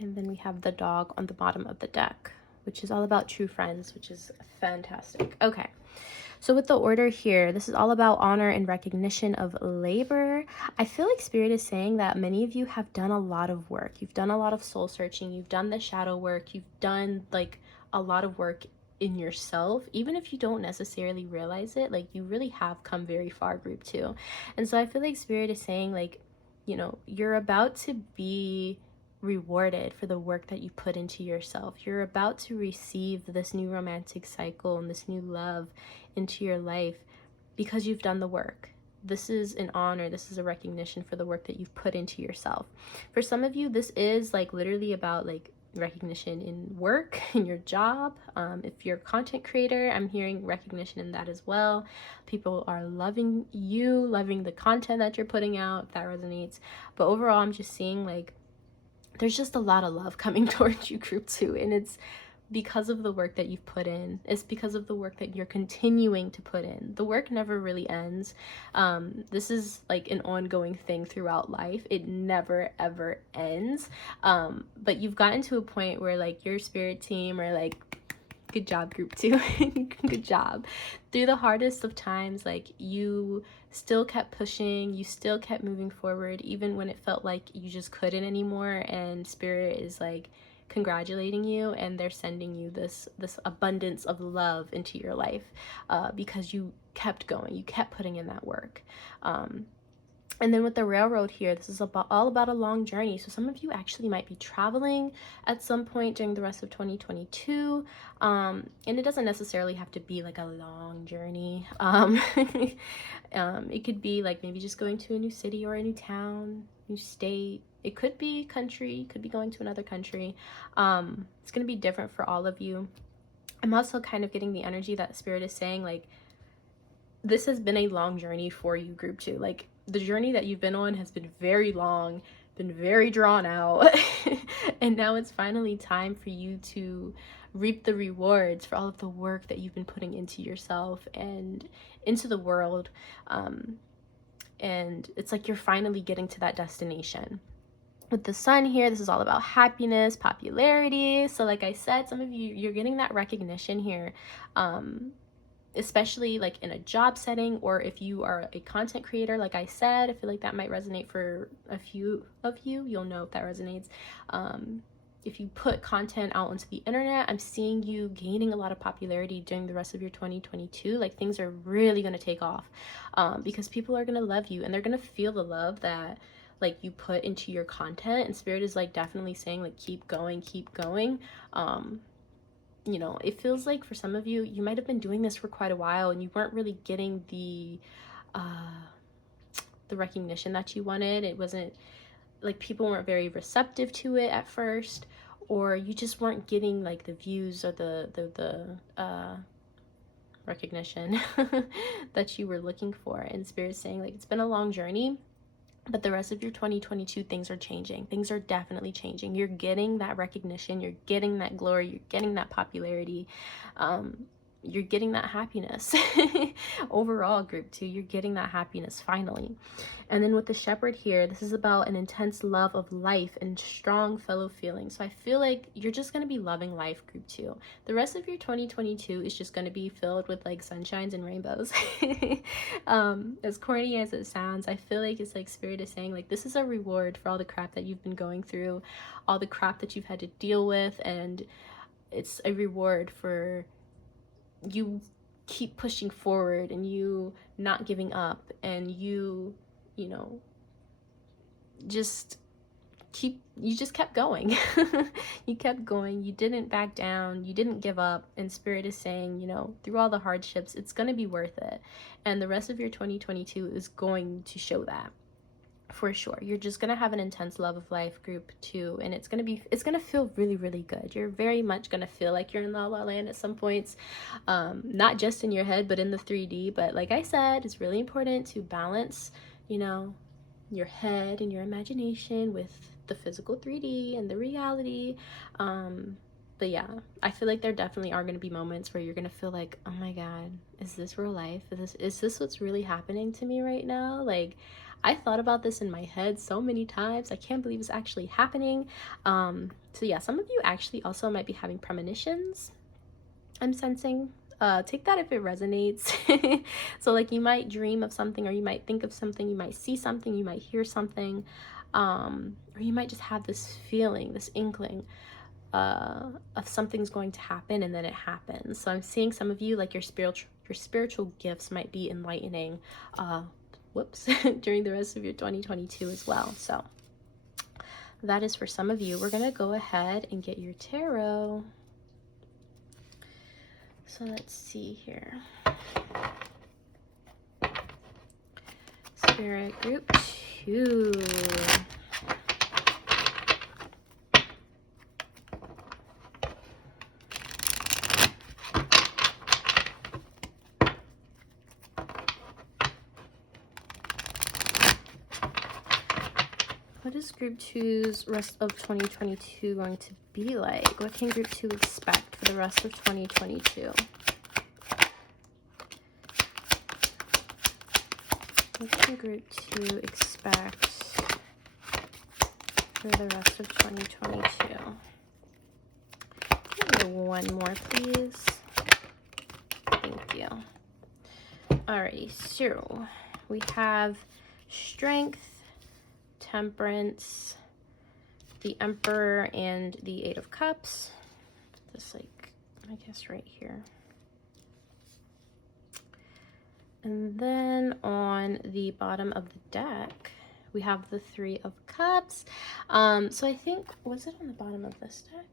And then we have the Dog on the bottom of the deck, which is all about true friends, which is fantastic. Okay. So with the Order here, this is all about honor and recognition of labor. I feel like Spirit is saying that many of you have done a lot of work. You've done a lot of soul searching. You've done the shadow work. You've done like a lot of work in yourself, even if you don't necessarily realize it. Like, you really have come very far, Group 2. And so I feel like Spirit is saying, like, you know, you're about to be rewarded for the work that you put into yourself. You're about to receive this new romantic cycle and this new love into your life because you've done the work. This is an honor. This is a recognition for the work that you've put into yourself. For some of you, this is like literally about like recognition in work, in your job. If you're a content creator, I'm hearing recognition in that as well. People are loving you, loving the content that you're putting out, if that resonates. But overall, I'm just seeing like there's just a lot of love coming towards you, Group 2, and it's because of the work that you've put in. It's because of the work that you're continuing to put in. The work never really ends. This is like an ongoing thing throughout life. It never ever ends. But you've gotten to a point where like your spirit team are like, good job, Group 2. Good job. Through the hardest of times, like, you still kept pushing, you still kept moving forward, even when it felt like you just couldn't anymore. And Spirit is like congratulating you, and they're sending you this abundance of love into your life because you kept going, you kept putting in that work. And then with the Railroad here, this is all about a long journey. So some of you actually might be traveling at some point during the rest of 2022. And it doesn't necessarily have to be like a long journey. It could be like maybe just going to a new city or a new town, new state. It could be country, could be going to another country. It's going to be different for all of you. I'm also kind of getting the energy that Spirit is saying, like, this has been a long journey for you, Group 2. Like, the journey that you've been on has been very long, been very drawn out. And now it's finally time for you to reap the rewards for all of the work that you've been putting into yourself and into the world. And it's like you're finally getting to that destination. With the Sun here, this is all about happiness, popularity. So like I said, some of you, you're getting that recognition here. Especially like in a job setting, or if you are a content creator, like I said, I feel like that might resonate for a few of you. You'll know if that resonates. If you put content out onto the internet, I'm seeing you gaining a lot of popularity during the rest of your 2022. Like, things are really going to take off because people are going to love you, and they're going to feel the love that like you put into your content. And Spirit is like definitely saying like, keep going, keep going. You know, it feels like for some of you, you might have been doing this for quite a while and you weren't really getting the recognition that you wanted. It wasn't like people weren't very receptive to it at first, or you just weren't getting like the views or the recognition that you were looking for. And Spirit's saying like, it's been a long journey. But the rest of your 2022, things are changing. Things are definitely changing. You're getting that recognition. You're getting that glory. You're getting that popularity. You're getting that happiness. Overall, group 2, you're getting that happiness finally. And then with the shepherd here, this is about an intense love of life and strong fellow feelings. So I feel like you're just going to be loving life, group 2. The rest of your 2022 is just going to be filled with like sunshines and rainbows. As corny as it sounds, I feel like it's like Spirit is saying like this is a reward for all the crap that you've been going through, all the crap that you've had to deal with, and it's a reward for you keep pushing forward and you not giving up, and you know, just kept going. You kept going, you didn't back down, you didn't give up, and Spirit is saying, you know, through all the hardships, it's going to be worth it. And the rest of your 2022 is going to show that. For sure, you're just gonna have an intense love of life, group 2, and it's gonna feel really, really good. You're very much gonna feel like you're in La La Land at some points, not just in your head, but in the 3D. But like I said, it's really important to balance, you know, your head and your imagination with the physical 3D and the reality. But yeah, I feel like there definitely are going to be moments where you're going to feel like, oh my God, is this real life? Is this what's really happening to me right now? Like, I thought about this in my head so many times. I can't believe it's actually happening. So yeah, some of you actually also might be having premonitions, I'm sensing. Take that if it resonates. So like you might dream of something, or you might think of something, you might see something, you might hear something, or you might just have this feeling, this inkling of something's going to happen, and then it happens. So I'm seeing some of you, like your spiritual gifts might be enlightening during the rest of your 2022 as well. So that is for some of you. We're gonna go ahead and get your tarot. So let's see here. Spirit group 2. What is group 2's rest of 2022 going to be like? What can group 2 expect for the rest of 2022? What can group 2 expect for the rest of 2022? Give me one more, please. Thank you. Alrighty, so we have strength, temperance, the Emperor, and the 8 of Cups. Just like, I guess right here. And then on the bottom of the deck, we have the 3 of Cups. So I think, was it on the bottom of this deck?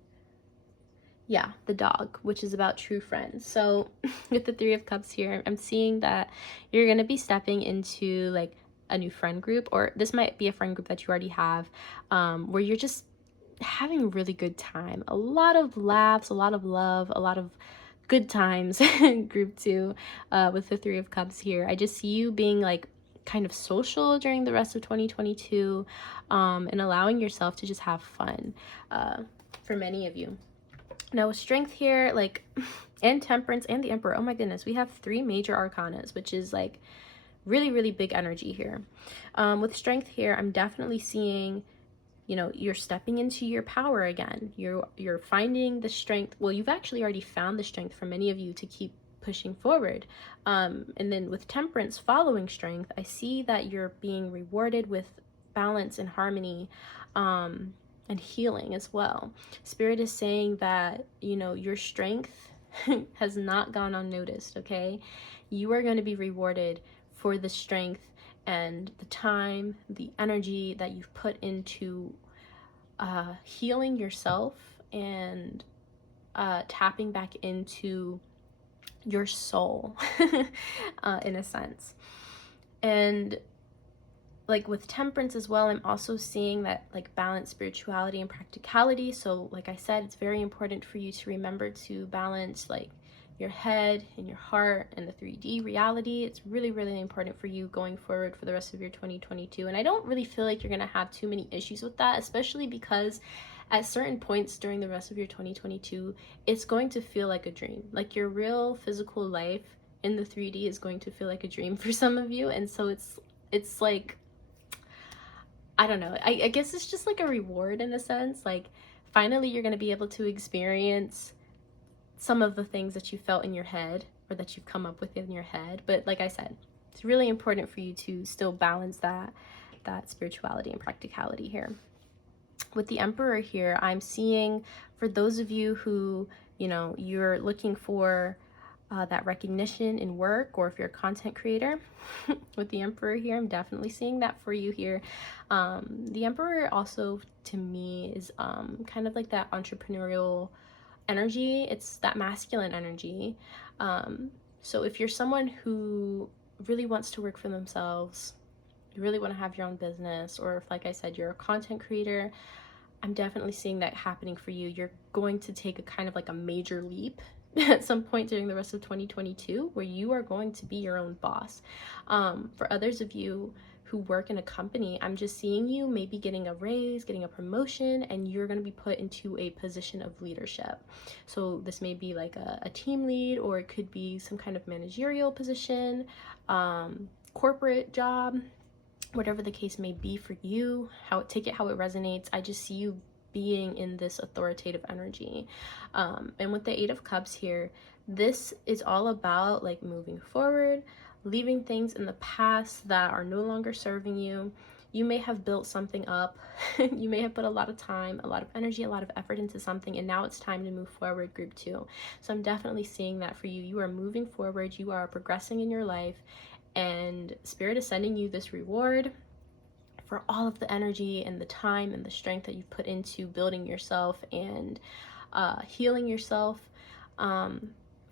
Yeah, the dog, which is about true friends. So with the 3 of Cups here, I'm seeing that you're going to be stepping into like a new friend group, or this might be a friend group that you already have, where you're just having a really good time. A lot of laughs, a lot of love, a lot of good times. Group 2 with the 3 of Cups here. I just see you being like kind of social during the rest of 2022, and allowing yourself to just have fun for many of you. Now with strength here, like, and temperance and the Emperor, oh my goodness, we have 3 major arcanas, which is like really, really big energy here. With strength here, I'm definitely seeing, you know, you're stepping into your power again. You're finding the strength. Well, you've actually already found the strength for many of you to keep pushing forward. And then with temperance following strength, I see that you're being rewarded with balance and harmony, and healing as well. Spirit is saying that, you know, your strength has not gone unnoticed, okay? You are going to be rewarded for the strength and the time, the energy that you've put into healing yourself and tapping back into your soul in a sense. And like with temperance as well, I'm also seeing that like balance spirituality and practicality. So like I said, it's very important for you to remember to balance like your head and your heart and the 3D reality. It's really, really important for you going forward for the rest of your 2022. And I don't really feel like you're going to have too many issues with that, especially because at certain points during the rest of your 2022, it's going to feel like a dream. Like your real physical life in the 3D is going to feel like a dream for some of you. And so it's like, I don't know, I guess it's just like a reward in a sense. Like finally you're going to be able to experience some of the things that you felt in your head or that you've come up with in your head. But like I said, it's really important for you to still balance that spirituality and practicality here. With the Emperor here, I'm seeing for those of you who, you know, you're looking for that recognition in work, or if you're a content creator, with the Emperor here, I'm definitely seeing that for you here. The Emperor also, to me, is kind of like that entrepreneurial energy. It's that masculine energy. So if you're someone who really wants to work for themselves, you really want to have your own business, or if, like I said, you're a content creator, I'm definitely seeing that happening for you. You're going to take a kind of like a major leap at some point during the rest of 2022 where you are going to be your own boss. For others of you who work in a company, I'm just seeing you maybe getting a raise, getting a promotion, and you're going to be put into a position of leadership. So this may be like a team lead, or it could be some kind of managerial position, corporate job, whatever the case may be for you. Take it how it resonates. I just see you being in this authoritative energy. And with the Eight of Cups here, this is all about like moving forward, leaving things in the past that are no longer serving you. You may have built something up. You may have put a lot of time, a lot of energy, a lot of effort into something, and now it's time to move forward, group 2. So I'm definitely seeing that for you. You are moving forward, you are progressing in your life, and Spirit is sending you this reward for all of the energy and the time and the strength that you've put into building yourself and healing yourself.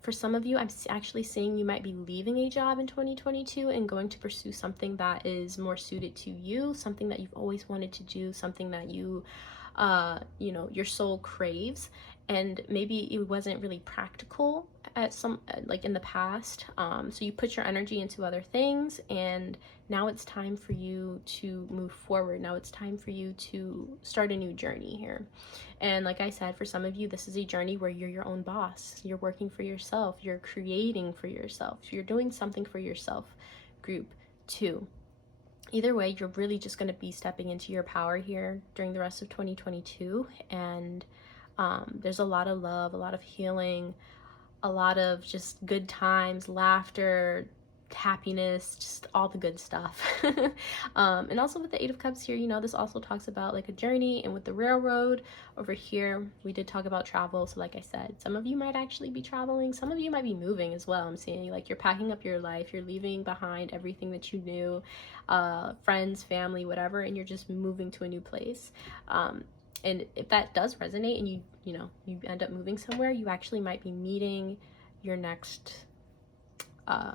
For some of you, I'm actually seeing you might be leaving a job in 2022 and going to pursue something that is more suited to you, something that you've always wanted to do, something that you know, your soul craves, and maybe it wasn't really practical at some, like in the past. So you put your energy into other things, and now it's time for you to move forward. Now it's time for you to start a new journey here. And like I said, for some of you, this is a journey where you're your own boss. You're working for yourself. You're creating for yourself. You're doing something for yourself, group 2. Either way, you're really just going to be stepping into your power here during the rest of 2022. And there's a lot of love, a lot of healing, a lot of just good times, laughter, happiness, just all the good stuff. And also with the Eight of Cups here, you know, this also talks about like a journey. And with the railroad over here, we did talk about travel. So like I said, some of you might actually be traveling. Some of you might be moving as well. I'm seeing like you're packing up your life. You're leaving behind everything that you knew, friends, family, whatever, and you're just moving to a new place. And if that does resonate and you know, you end up moving somewhere, you actually might be meeting your next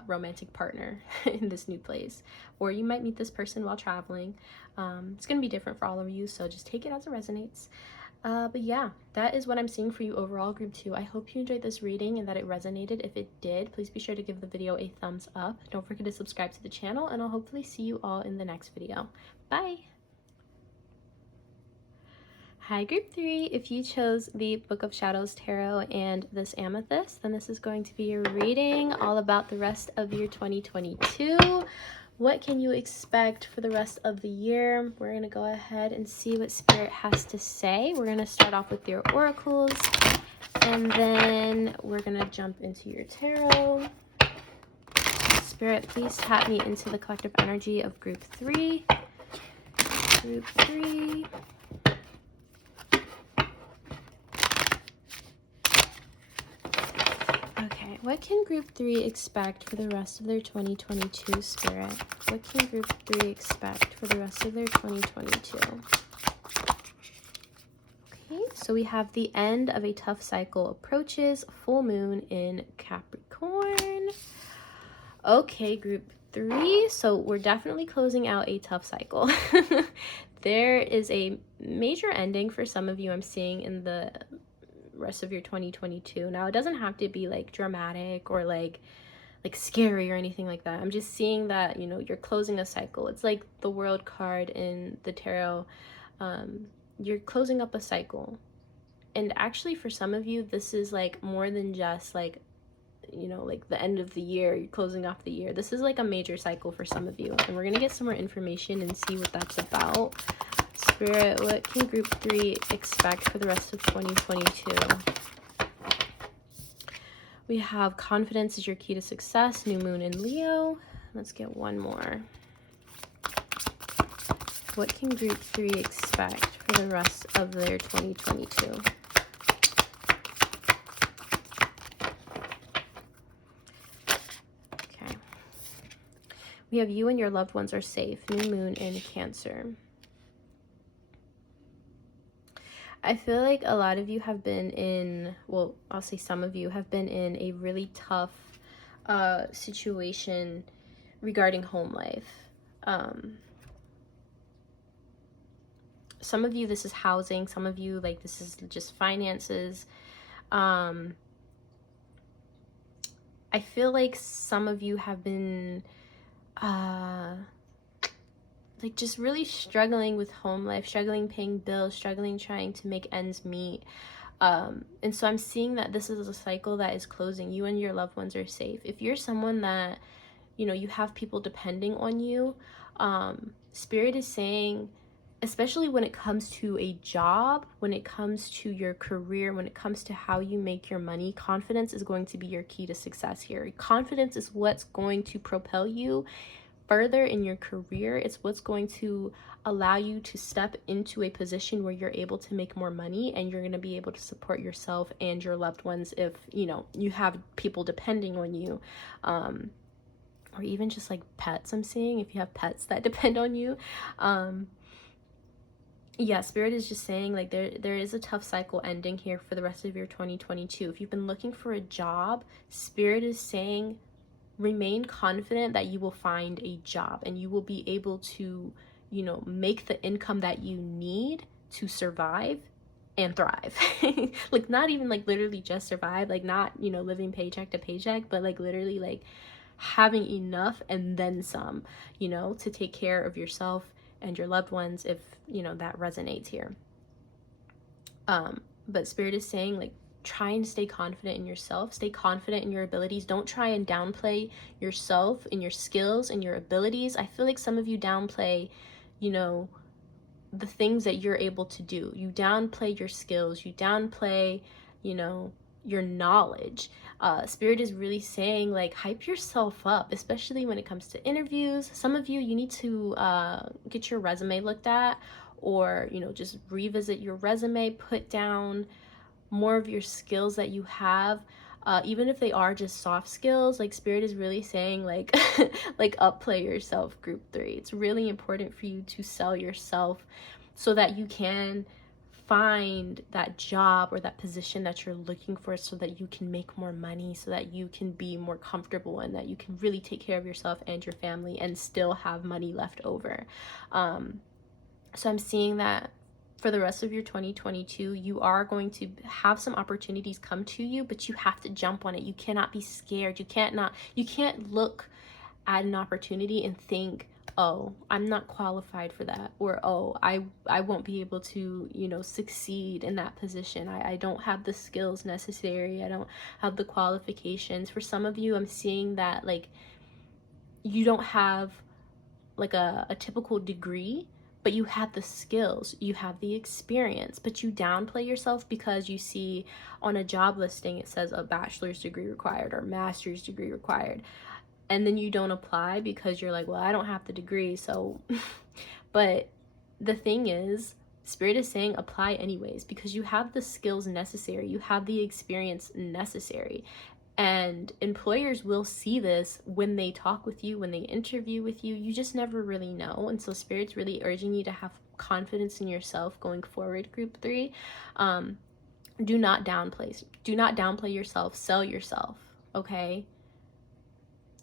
romantic partner in this new place, or you might meet this person while traveling. It's going to be different for all of you, so just take it as it resonates. But yeah, that is what I'm seeing for you overall, group 2. I hope you enjoyed this reading and that it resonated. If it did, please be sure to give the video a thumbs up. Don't forget to subscribe to the channel, and I'll hopefully see you all in the next video. Bye! Hi, group 3. If you chose the Book of Shadows Tarot and this amethyst, then this is going to be your reading all about the rest of your 2022. What can you expect for the rest of the year? We're going to go ahead and see what Spirit has to say. We're going to start off with your oracles, and then we're going to jump into your tarot. Spirit, please tap me into the collective energy of group 3. Group 3. Okay, what can group 3 expect for the rest of their 2022, Spirit? What can group 3 expect for the rest of their 2022? Okay, so we have the end of a tough cycle approaches, full moon in Capricorn. Okay, group 3, so we're definitely closing out a tough cycle. There is a major ending for some of you I'm seeing in the rest of your 2022. Now, it doesn't have to be like dramatic or like scary or anything like that. I'm just seeing that, you know, you're closing a cycle. It's like the World card in the tarot. You're closing up a cycle. And actually, for some of you, this is like more than just like, you know, like the end of the year, you're closing off the year. This is like a major cycle for some of you. And we're going to get some more information and see what that's about. Spirit, what can group 3 expect for the rest of 2022? We have confidence is your key to success, new moon in Leo. Let's get one more. What can group 3 expect for the rest of their 2022? Okay. We have you and your loved ones are safe, new moon in Cancer. I feel like a lot of you have been in, well, I'll say some of you have been in a really tough situation regarding home life. Some of you, this is housing. Some of you, like, this is just finances. I feel like some of you have been like just really struggling with home life, struggling paying bills, struggling trying to make ends meet. And so I'm seeing that this is a cycle that is closing. You and your loved ones are safe. If you're someone that, you know, you have people depending on you, Spirit is saying, especially when it comes to a job, when it comes to your career, when it comes to how you make your money, confidence is going to be your key to success here. Confidence is what's going to propel you further in your career. It's what's going to allow you to step into a position where you're able to make more money and you're going to be able to support yourself and your loved ones if, you know, you have people depending on you, or even just like pets. I'm seeing if you have pets that depend on you. Yeah, Spirit is just saying like there is a tough cycle ending here for the rest of your 2022. If you've been looking for a job, Spirit is saying remain confident that you will find a job and you will be able to, you know, make the income that you need to survive and thrive. Like not even like literally just survive, like not, you know, living paycheck to paycheck, but like literally like having enough and then some, you know, to take care of yourself and your loved ones if, you know, that resonates here. But Spirit is saying like try and stay confident in yourself, stay confident in your abilities. Don't try and downplay yourself and your skills and your abilities. I feel like some of you downplay, you know, the things that you're able to do. You downplay your skills, you downplay, you know, your knowledge. Spirit is really saying like hype yourself up, especially when it comes to interviews. Some of you, you need to get your resume looked at, or, you know, just revisit your resume, put down more of your skills that you have, even if they are just soft skills. Like Spirit is really saying like like upplay yourself, group 3. It's really important for you to sell yourself so that you can find that job or that position that you're looking for, so that you can make more money, so that you can be more comfortable and that you can really take care of yourself and your family and still have money left over. So I'm seeing that for the rest of your 2022, you are going to have some opportunities come to you, but you have to jump on it. You cannot be scared. You can't look at an opportunity and think, oh, I'm not qualified for that, or oh, I won't be able to, you know, succeed in that position. I don't have the skills necessary. I don't have the qualifications. For some of you, I'm seeing that like you don't have like a typical degree, but you have the skills, you have the experience, but you downplay yourself because you see on a job listing it says a bachelor's degree required or master's degree required, and then you don't apply because you're like, well, I don't have the degree. So but the thing is, Spirit is saying apply anyways, because you have the skills necessary, you have the experience necessary. And employers will see this when they talk with you, when they interview with you. You just never really know. And so Spirit's really urging you to have confidence in yourself going forward, group 3. Do not downplay yourself. Sell yourself, okay?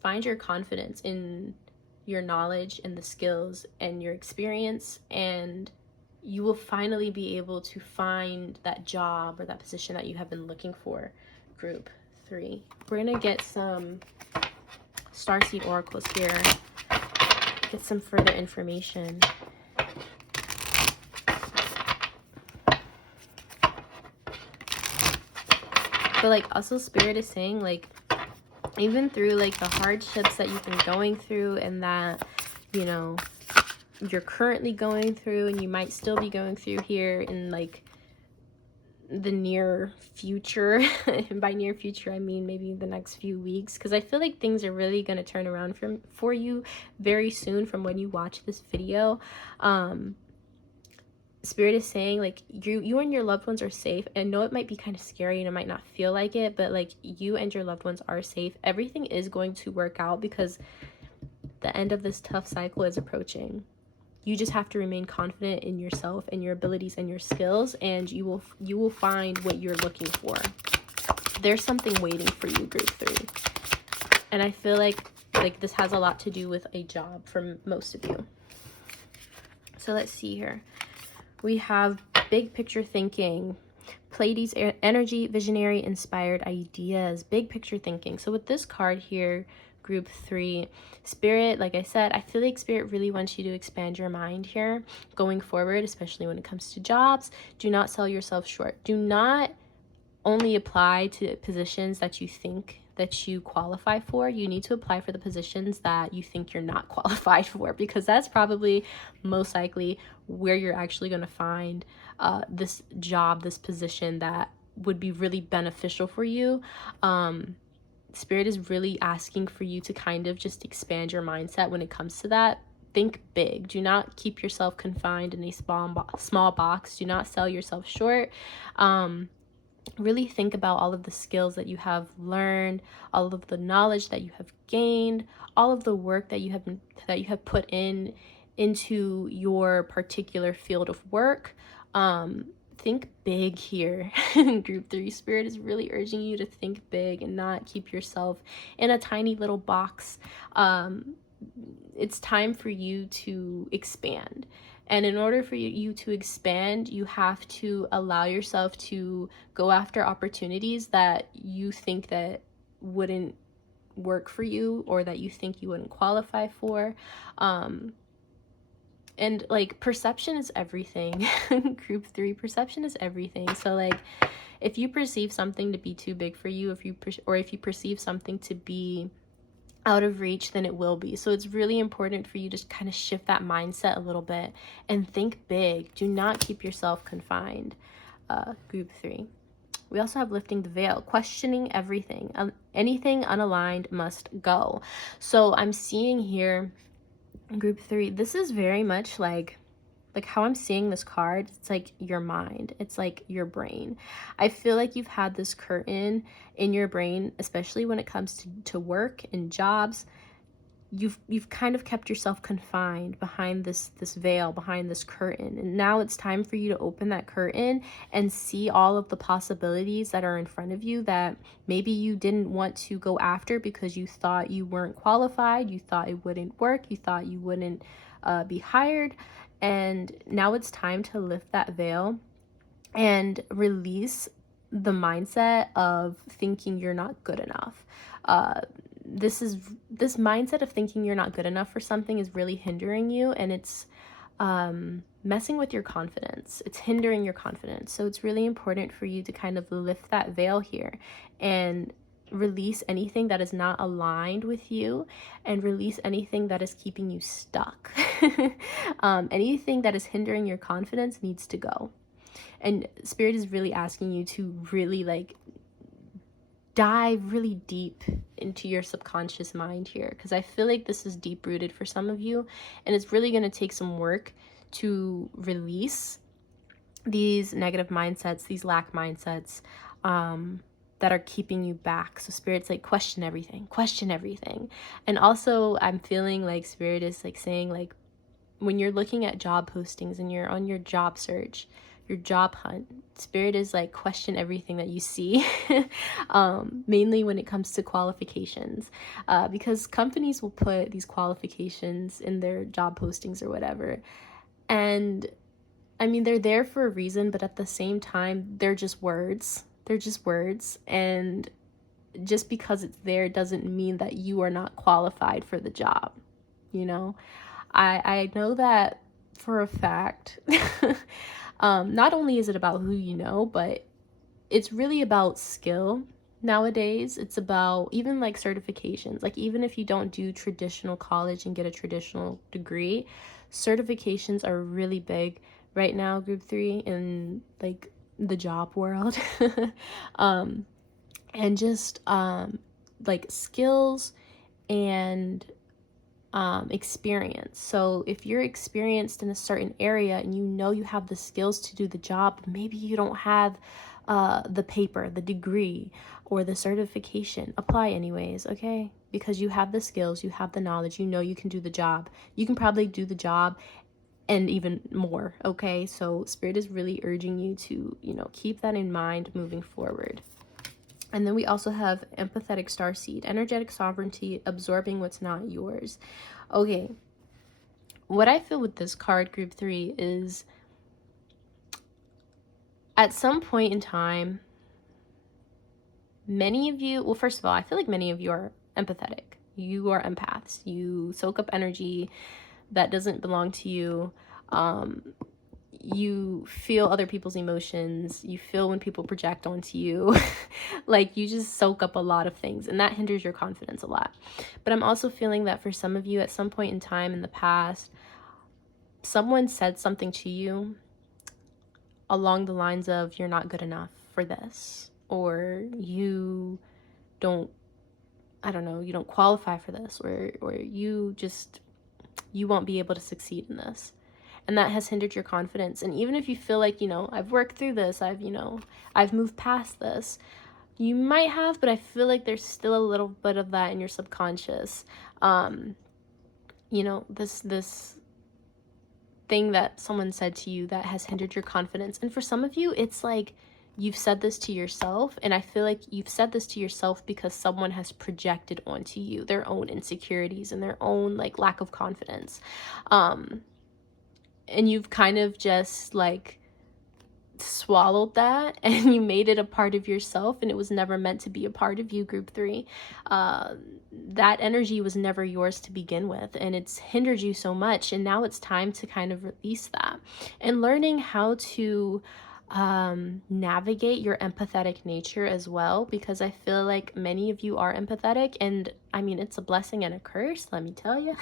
Find your confidence in your knowledge and the skills and your experience, and you will finally be able to find that job or that position that you have been looking for, group 3. We're going to get some starseed oracles here, get some further information. But like also Spirit is saying, like, even through like the hardships that you've been going through and that, you know, you're currently going through and you might still be going through here in like the near future, and by near future I mean maybe the next few weeks, because I feel like things are really going to turn around for you very soon from when you watch this video. Spirit is saying, like, you and your loved ones are safe. I know it might be kind of scary and it might not feel like it, but like, you and your loved ones are safe. Everything is going to work out because the end of this tough cycle is approaching. You just have to remain confident in yourself and your abilities and your skills, and you will find what you're looking for. There's something waiting for you, group 3. And I feel like this has a lot to do with a job for most of you. So let's see here. We have big picture thinking, Pleiades energy, visionary, inspired ideas, big picture thinking. So with this card here, group 3, Spirit, like I said, I feel like Spirit really wants you to expand your mind here going forward, especially when it comes to jobs. Do not sell yourself short. Do not only apply to positions that you think that you qualify for. You need to apply for the positions that you think you're not qualified for, because that's probably most likely where you're actually going to find this job, this position that would be really beneficial for you. Spirit is really asking for you to kind of just expand your mindset when it comes to that. Think big. Do not keep yourself confined in a small box. Do not sell yourself short. Really think about all of the skills that you have learned, all of the knowledge that you have gained, all of the work that you have put into your particular field of work. Think big here. Group 3, Spirit is really urging you to think big and not keep yourself in a tiny little box. It's time for you to expand. And in order for you to expand, you have to allow yourself to go after opportunities that you think that wouldn't work for you, or that you think you wouldn't qualify for. And like, perception is everything. Group 3, perception is everything. So like, if you perceive something to be too big for you, if you perceive something to be out of reach, then it will be. So it's really important for you to kind of shift that mindset a little bit and think big. Do not keep yourself confined. Group 3. We also have lifting the veil, questioning everything. Anything unaligned must go. So I'm seeing here, group 3, this is very much like how I'm seeing this card. It's like your mind. It's like your brain. I feel like you've had this curtain in your brain, especially when it comes to work and jobs. You've kind of kept yourself confined behind this veil, behind this curtain. And now it's time for you to open that curtain and see all of the possibilities that are in front of you that maybe you didn't want to go after because you thought you weren't qualified, you thought it wouldn't work, you thought you wouldn't be hired. And now it's time to lift that veil and release the mindset of thinking you're not good enough. This mindset of thinking you're not good enough for something is really hindering you, and it's messing with your confidence. It's hindering your confidence. So it's really important for you to kind of lift that veil here and release anything that is not aligned with you, and release anything that is keeping you stuck. Anything that is hindering your confidence needs to go. And Spirit is really asking you to really like dive really deep into your subconscious mind here, because I feel like this is deep rooted for some of you, and it's really going to take some work to release these negative mindsets, these lack mindsets, that are keeping you back. So Spirit's like, question everything. And also I'm feeling like Spirit is like saying, like, when you're looking at job postings and you're on your job search, your job hunt, Spirit is like, question everything that you see. Mainly when it comes to qualifications, because companies will put these qualifications in their job postings or whatever. And I mean, they're there for a reason, but at the same time, they're just words. They're just words. And just because it's there doesn't mean that you are not qualified for the job. You know, I know that for a fact. Not only is it about who you know, but it's really about skill nowadays. It's about even like certifications. Like, even if you don't do traditional college and get a traditional degree, certifications are really big right now, group 3, in like the job world. And just like skills and experience. So if you're experienced in a certain area and you know you have the skills to do the job, but maybe you don't have the paper, the degree, or the certification, apply anyways, okay? Because you have the skills, you have the knowledge, you know you can do the job. You can probably do the job and even more, okay? So Spirit is really urging you to, you know, keep that in mind moving forward. And then we also have empathetic starseed, energetic sovereignty, absorbing what's not yours. Okay, what I feel with this card, group 3, is at some point in time, many of you, well, first of all, I feel like many of you are empathetic. You are empaths. You soak up energy that doesn't belong to you. You feel other people's emotions. You feel when people project onto you. Like, you just soak up a lot of things, and that hinders your confidence a lot. But I'm also feeling that for some of you, at some point in time in the past, someone said something to you along the lines of, you're not good enough for this, or you don't, I don't know, you don't qualify for this, or you won't be able to succeed in this. And that has hindered your confidence. And even if you feel like, you know, I've worked through this, I've moved past this, you might have, but I feel like there's still a little bit of that in your subconscious. You know, this thing that someone said to you that has hindered your confidence. And for some of you, it's like you've said this to yourself, and I feel like you've said this to yourself because someone has projected onto you their own insecurities and their own like lack of confidence. And you've kind of just like swallowed that, and you made it a part of yourself, and it was never meant to be a part of you, group 3. That energy was never yours to begin with, and it's hindered you so much. And now it's time to kind of release that, and learning how to navigate your empathetic nature as well, because I feel like many of you are empathetic, and I mean, it's a blessing and a curse, let me tell you.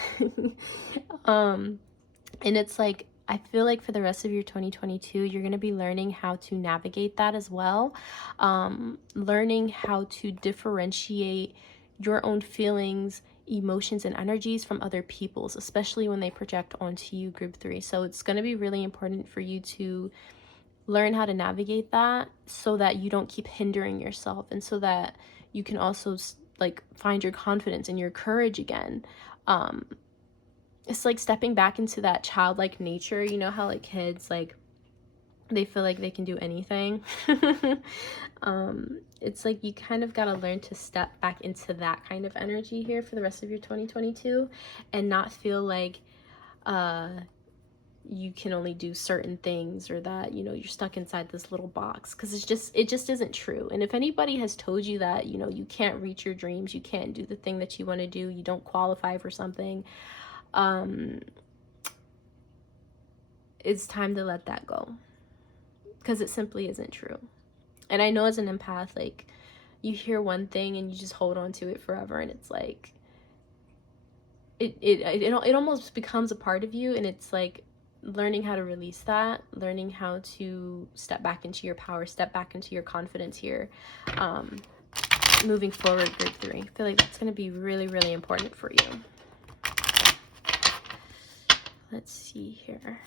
And it's like, I feel like for the rest of your 2022, you're going to be learning how to navigate that as well. Learning how to differentiate your own feelings, emotions, and energies from other people's, especially when they project onto you, group 3. So it's going to be really important for you to learn how to navigate that so that you don't keep hindering yourself, and so that you can also like find your confidence and your courage again. It's like stepping back into that childlike nature. You know how like kids, like they feel like they can do anything. It's like you kind of got to learn to step back into that kind of energy here for the rest of your 2022, and not feel like you can only do certain things, or that, you know, you're stuck inside this little box, because it just isn't true. And if anybody has told you that, you know, you can't reach your dreams, you can't do the thing that you want to do, you don't qualify for something, it's time to let that go, because it simply isn't true. And I know as an empath, like, you hear one thing and you just hold on to it forever, and it's like it almost becomes a part of you. And it's like learning how to release that, learning how to step back into your power, step back into your confidence here, moving forward, group 3. I feel like that's going to be really, really important for you. Let's see here.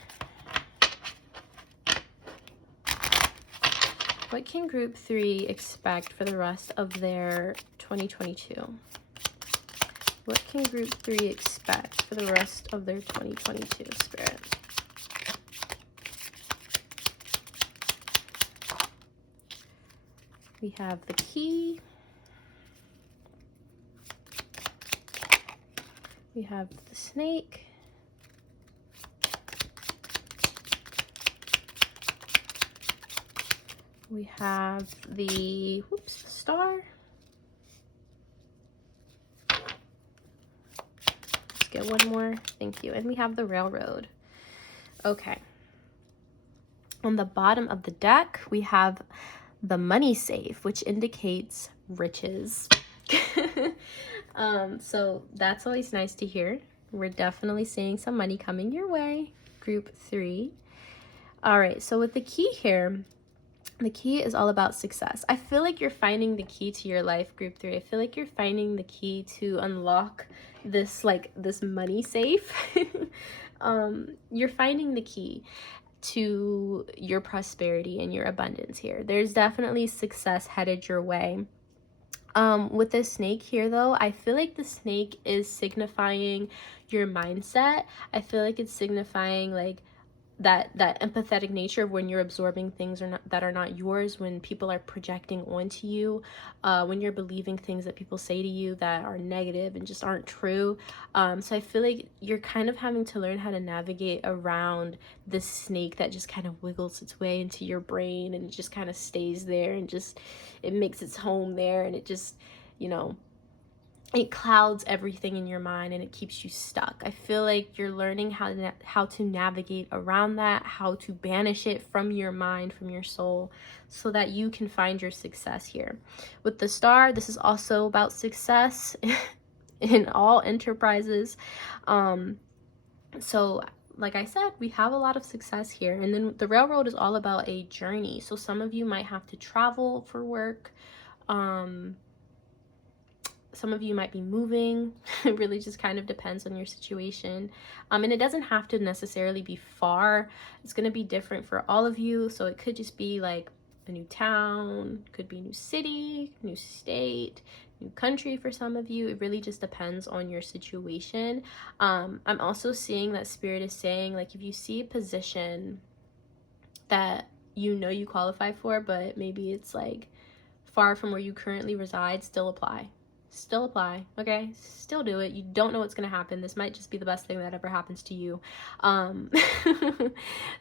What can group 3 expect for the rest of their 2022? What can group 3 expect for the rest of their 2022, Spirit? We have the key. We have the snake. We have the, whoops, star. Let's get one more. Thank you. And we have the railroad. Okay. On the bottom of the deck, we have the money safe, which indicates riches. So that's always nice to hear. We're definitely seeing some money coming your way, group 3. All right, so with the key here, the key is all about success. I feel like you're finding the key to your life, group 3. I feel like you're finding the key to unlock this, like, this money safe. You're finding the key to your prosperity and your abundance here. There's definitely success headed your way. With the snake here, though, I feel like the snake is signifying your mindset. I feel like it's signifying like that empathetic nature of when you're absorbing things that are not yours, when people are projecting onto you, when you're believing things that people say to you that are negative and just aren't true. So I feel like you're kind of having to learn how to navigate around this snake that just kind of wiggles its way into your brain, and it just kind of stays there, and just it makes its home there, and it just, you know, it clouds everything in your mind and it keeps you stuck. I feel like you're learning how to navigate around that, how to banish it from your mind, from your soul, so that you can find your success here. With the star, this is also about success in all enterprises. So like I said, we have a lot of success here. And then the railroad is all about a journey. So some of you might have to travel for work. Some of you might be moving. It really just kind of depends on your situation. And it doesn't have to necessarily be far. It's going to be different for all of you. So it could just be like a new town, could be a new city, new state, new country for some of you. It really just depends on your situation. I'm also seeing that Spirit is saying, like, if you see a position that you know you qualify for, but maybe it's like far from where you currently reside, still apply. Still apply, okay? Still do it. You don't know what's going to happen. This might just be the best thing that ever happens to you.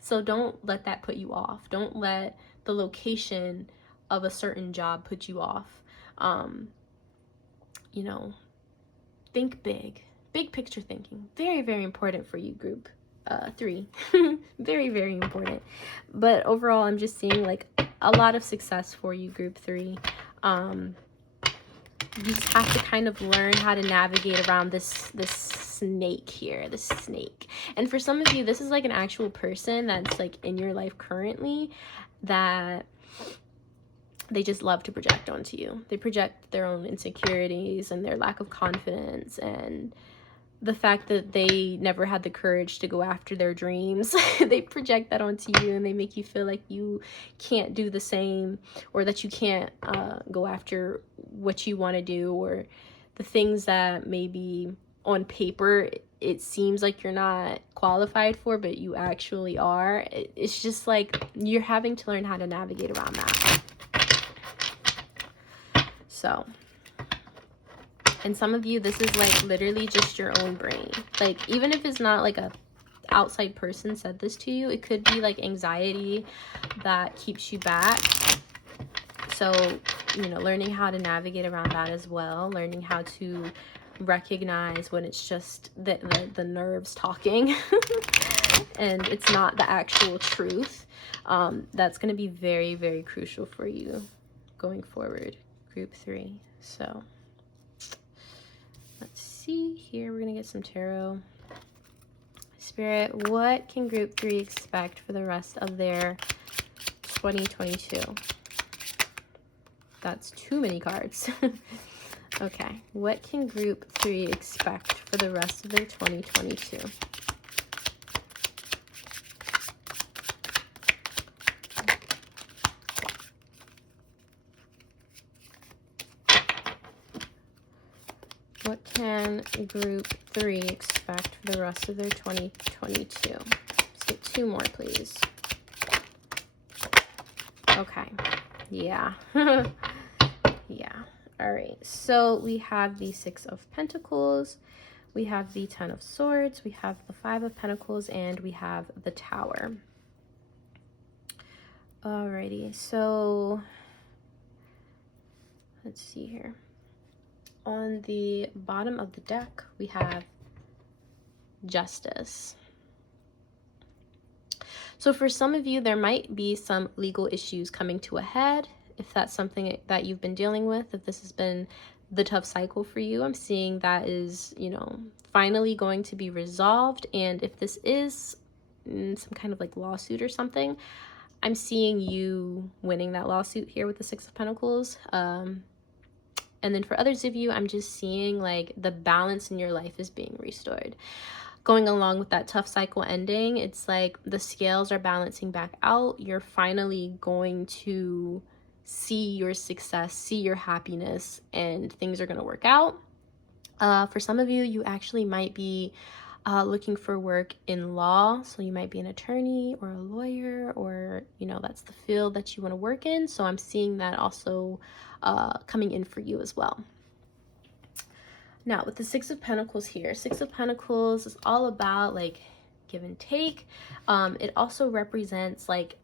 So don't let that put you off. Don't let the location of a certain job put you off. You know, think big. Big picture thinking. Very, very important for you, group 3. Very, very important. But overall, I'm just seeing like a lot of success for you, group 3. You just have to kind of learn how to navigate around this snake here, this snake. And for some of you, this is like an actual person that's like in your life currently that they just love to project onto you. They project their own insecurities and their lack of confidence and the fact that they never had the courage to go after their dreams. They project that onto you, and they make you feel like you can't do the same, or that you can't go after what you want to do, or the things that maybe on paper it seems like you're not qualified for, but you actually are. It's just like you're having to learn how to navigate around that. So, and some of you, this is like literally just your own brain. Like, even if it's not like a outside person said this to you, it could be like anxiety that keeps you back. So, you know, learning how to navigate around that as well. Learning how to recognize when it's just the nerves talking and it's not the actual truth. That's going to be very, very crucial for you going forward, group 3. So let's see here. We're going to get some tarot. Spirit, what can group 3 expect for the rest of their 2022? That's too many cards. Okay, what can group 3 expect for the rest of their 2022? What can group 3 expect for the rest of their 2022? Let's get 2 more, please. Okay. Yeah. Yeah. All right. So we have the 6 of Pentacles. We have the 10 of Swords. We have the 5 of Pentacles. And we have the Tower. Alrighty, so let's see here. On the bottom of the deck, we have Justice. So for some of you, there might be some legal issues coming to a head. If that's something that you've been dealing with, if this has been the tough cycle for you, I'm seeing that is, you know, finally going to be resolved. And if this is some kind of like lawsuit or something, I'm seeing you winning that lawsuit here with the Six of Pentacles. And then for others of you, I'm just seeing like the balance in your life is being restored. Going along with that tough cycle ending, it's like the scales are balancing back out. You're finally going to see your success, see your happiness, and things are going to work out. For some of you, you actually might be looking for work in law. So you might be an attorney or a lawyer, or, you know, that's the field that you want to work in. So I'm seeing that also coming in for you as well. Now, with the Six of Pentacles here, Six of Pentacles is all about like give and take. It also represents like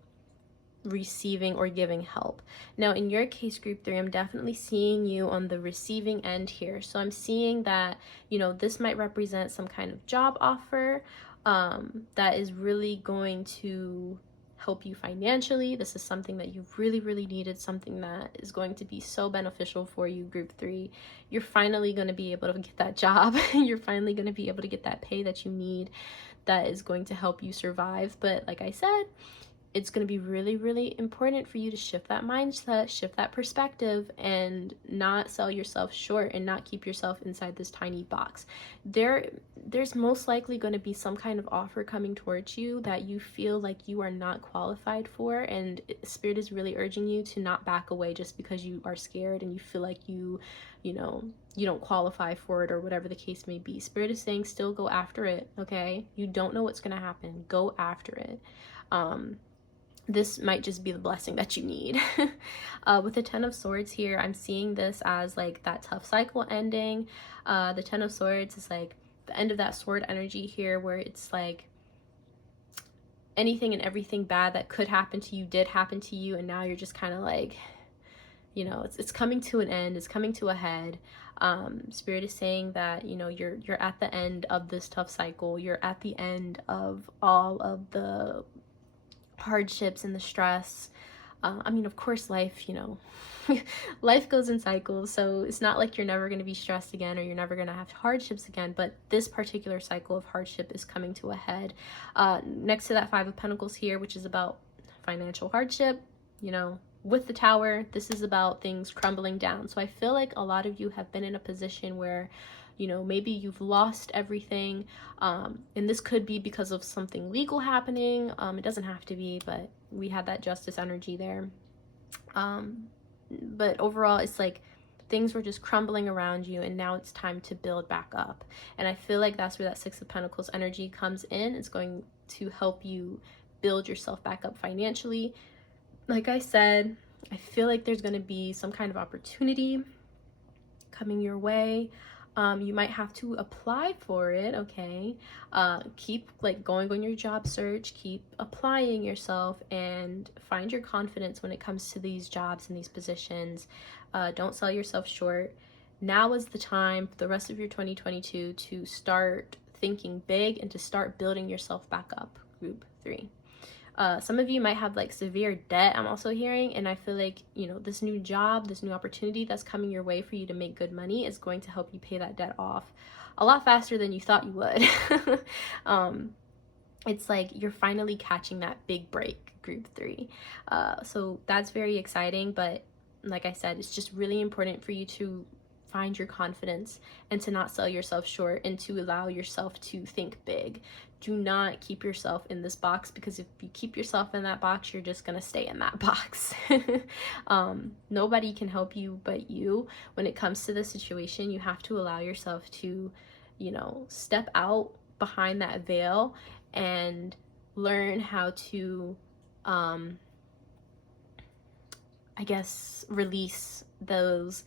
receiving or giving help. Now, in your case, group 3, I'm definitely seeing you on the receiving end here. So I'm seeing that, you know, this might represent some kind of job offer that is really going to help you financially. This is something that you really needed, something that is going to be so beneficial for you, group 3. You're finally going to be able to get that job. You're finally going to be able to get that pay that you need, that is going to help you survive. But like I said, it's going to be really important for you to shift that mindset, shift that perspective, and not sell yourself short and not keep yourself inside this tiny box. There's most likely going to be some kind of offer coming towards you that you feel like you are not qualified for, and Spirit is really urging you to not back away just because you are scared and you feel like you know, you don't qualify for it or whatever the case may be. Spirit is saying still go after it, okay? You don't know what's going to happen. Go after it. This might just be the blessing that you need. With the Ten of Swords here, I'm seeing this as like that tough cycle ending. The Ten of Swords is like the end of that sword energy here, where it's like anything and everything bad that could happen to you did happen to you, and now you're just kind of like, you know, it's coming to an end, it's coming to a head. Spirit is saying that, you know, you're at the end of this tough cycle. You're at the end of all of the hardships and the stress. I mean, of course, life, you know, life goes in cycles, so it's not like you're never going to be stressed again or you're never going to have hardships again, but this particular cycle of hardship is coming to a head. Next to that Five of Pentacles here, which is about financial hardship, you know, with the Tower, this is about things crumbling down. So I feel like a lot of you have been in a position where, you know, maybe you've lost everything, and this could be because of something legal happening. It doesn't have to be, but we had that Justice energy there. But overall, it's like things were just crumbling around you, and now it's time to build back up. And I feel like that's where that Six of Pentacles energy comes in. It's going to help you build yourself back up financially. Like I said, I feel like there's going to be some kind of opportunity coming your way. You might have to apply for it, okay? Keep like going on your job search, keep applying yourself, and find your confidence when it comes to these jobs and these positions. Don't sell yourself short. Now is the time for the rest of your 2022 to start thinking big and to start building yourself back up, group 3. Some of you might have like severe debt, I'm also hearing, and I feel like, you know, this new job, this new opportunity that's coming your way for you to make good money is going to help you pay that debt off a lot faster than you thought you would. It's like you're finally catching that big break, group 3. So that's very exciting, but like I said, it's just really important for you to find your confidence and to not sell yourself short and to allow yourself to think big. Do not keep yourself in this box, because if you keep yourself in that box, you're just gonna stay in that box. Nobody can help you but you. When it comes to this situation, you have to allow yourself to, you know, step out behind that veil and learn how to, I guess, release those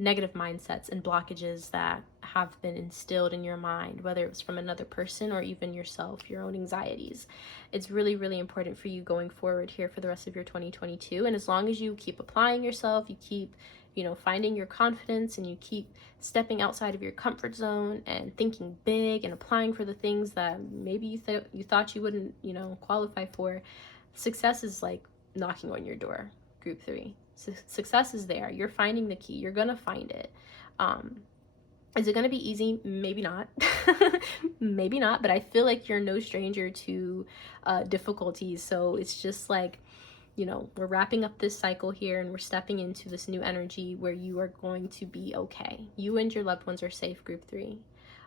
negative mindsets and blockages that have been instilled in your mind, whether it's from another person or even yourself, your own anxieties. It's really, really important for you going forward here for the rest of your 2022. And as long as you keep applying yourself, you keep, you know, finding your confidence, and you keep stepping outside of your comfort zone and thinking big and applying for the things that maybe you thought you wouldn't, you know, qualify for, success is like knocking on your door, group 3. Success is there. You're finding the key. You're gonna find it. Is it gonna be easy? Maybe not. Maybe not, but I feel like you're no stranger to difficulties. So it's just like, you know, we're wrapping up this cycle here, and we're stepping into this new energy where you are going to be okay. You and your loved ones are safe, group 3.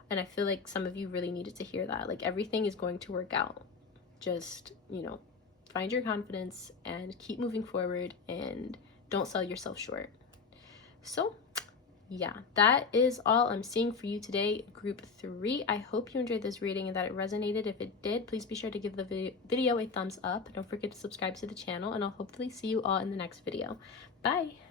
And I feel like some of you really needed to hear that. Like, everything is going to work out. Just, you know, find your confidence and keep moving forward, and don't sell yourself short. So yeah, that is all I'm seeing for you today, group 3. I hope you enjoyed this reading and that it resonated. If it did, please be sure to give the video a thumbs up. Don't forget to subscribe to the channel, and I'll hopefully see you all in the next video. Bye.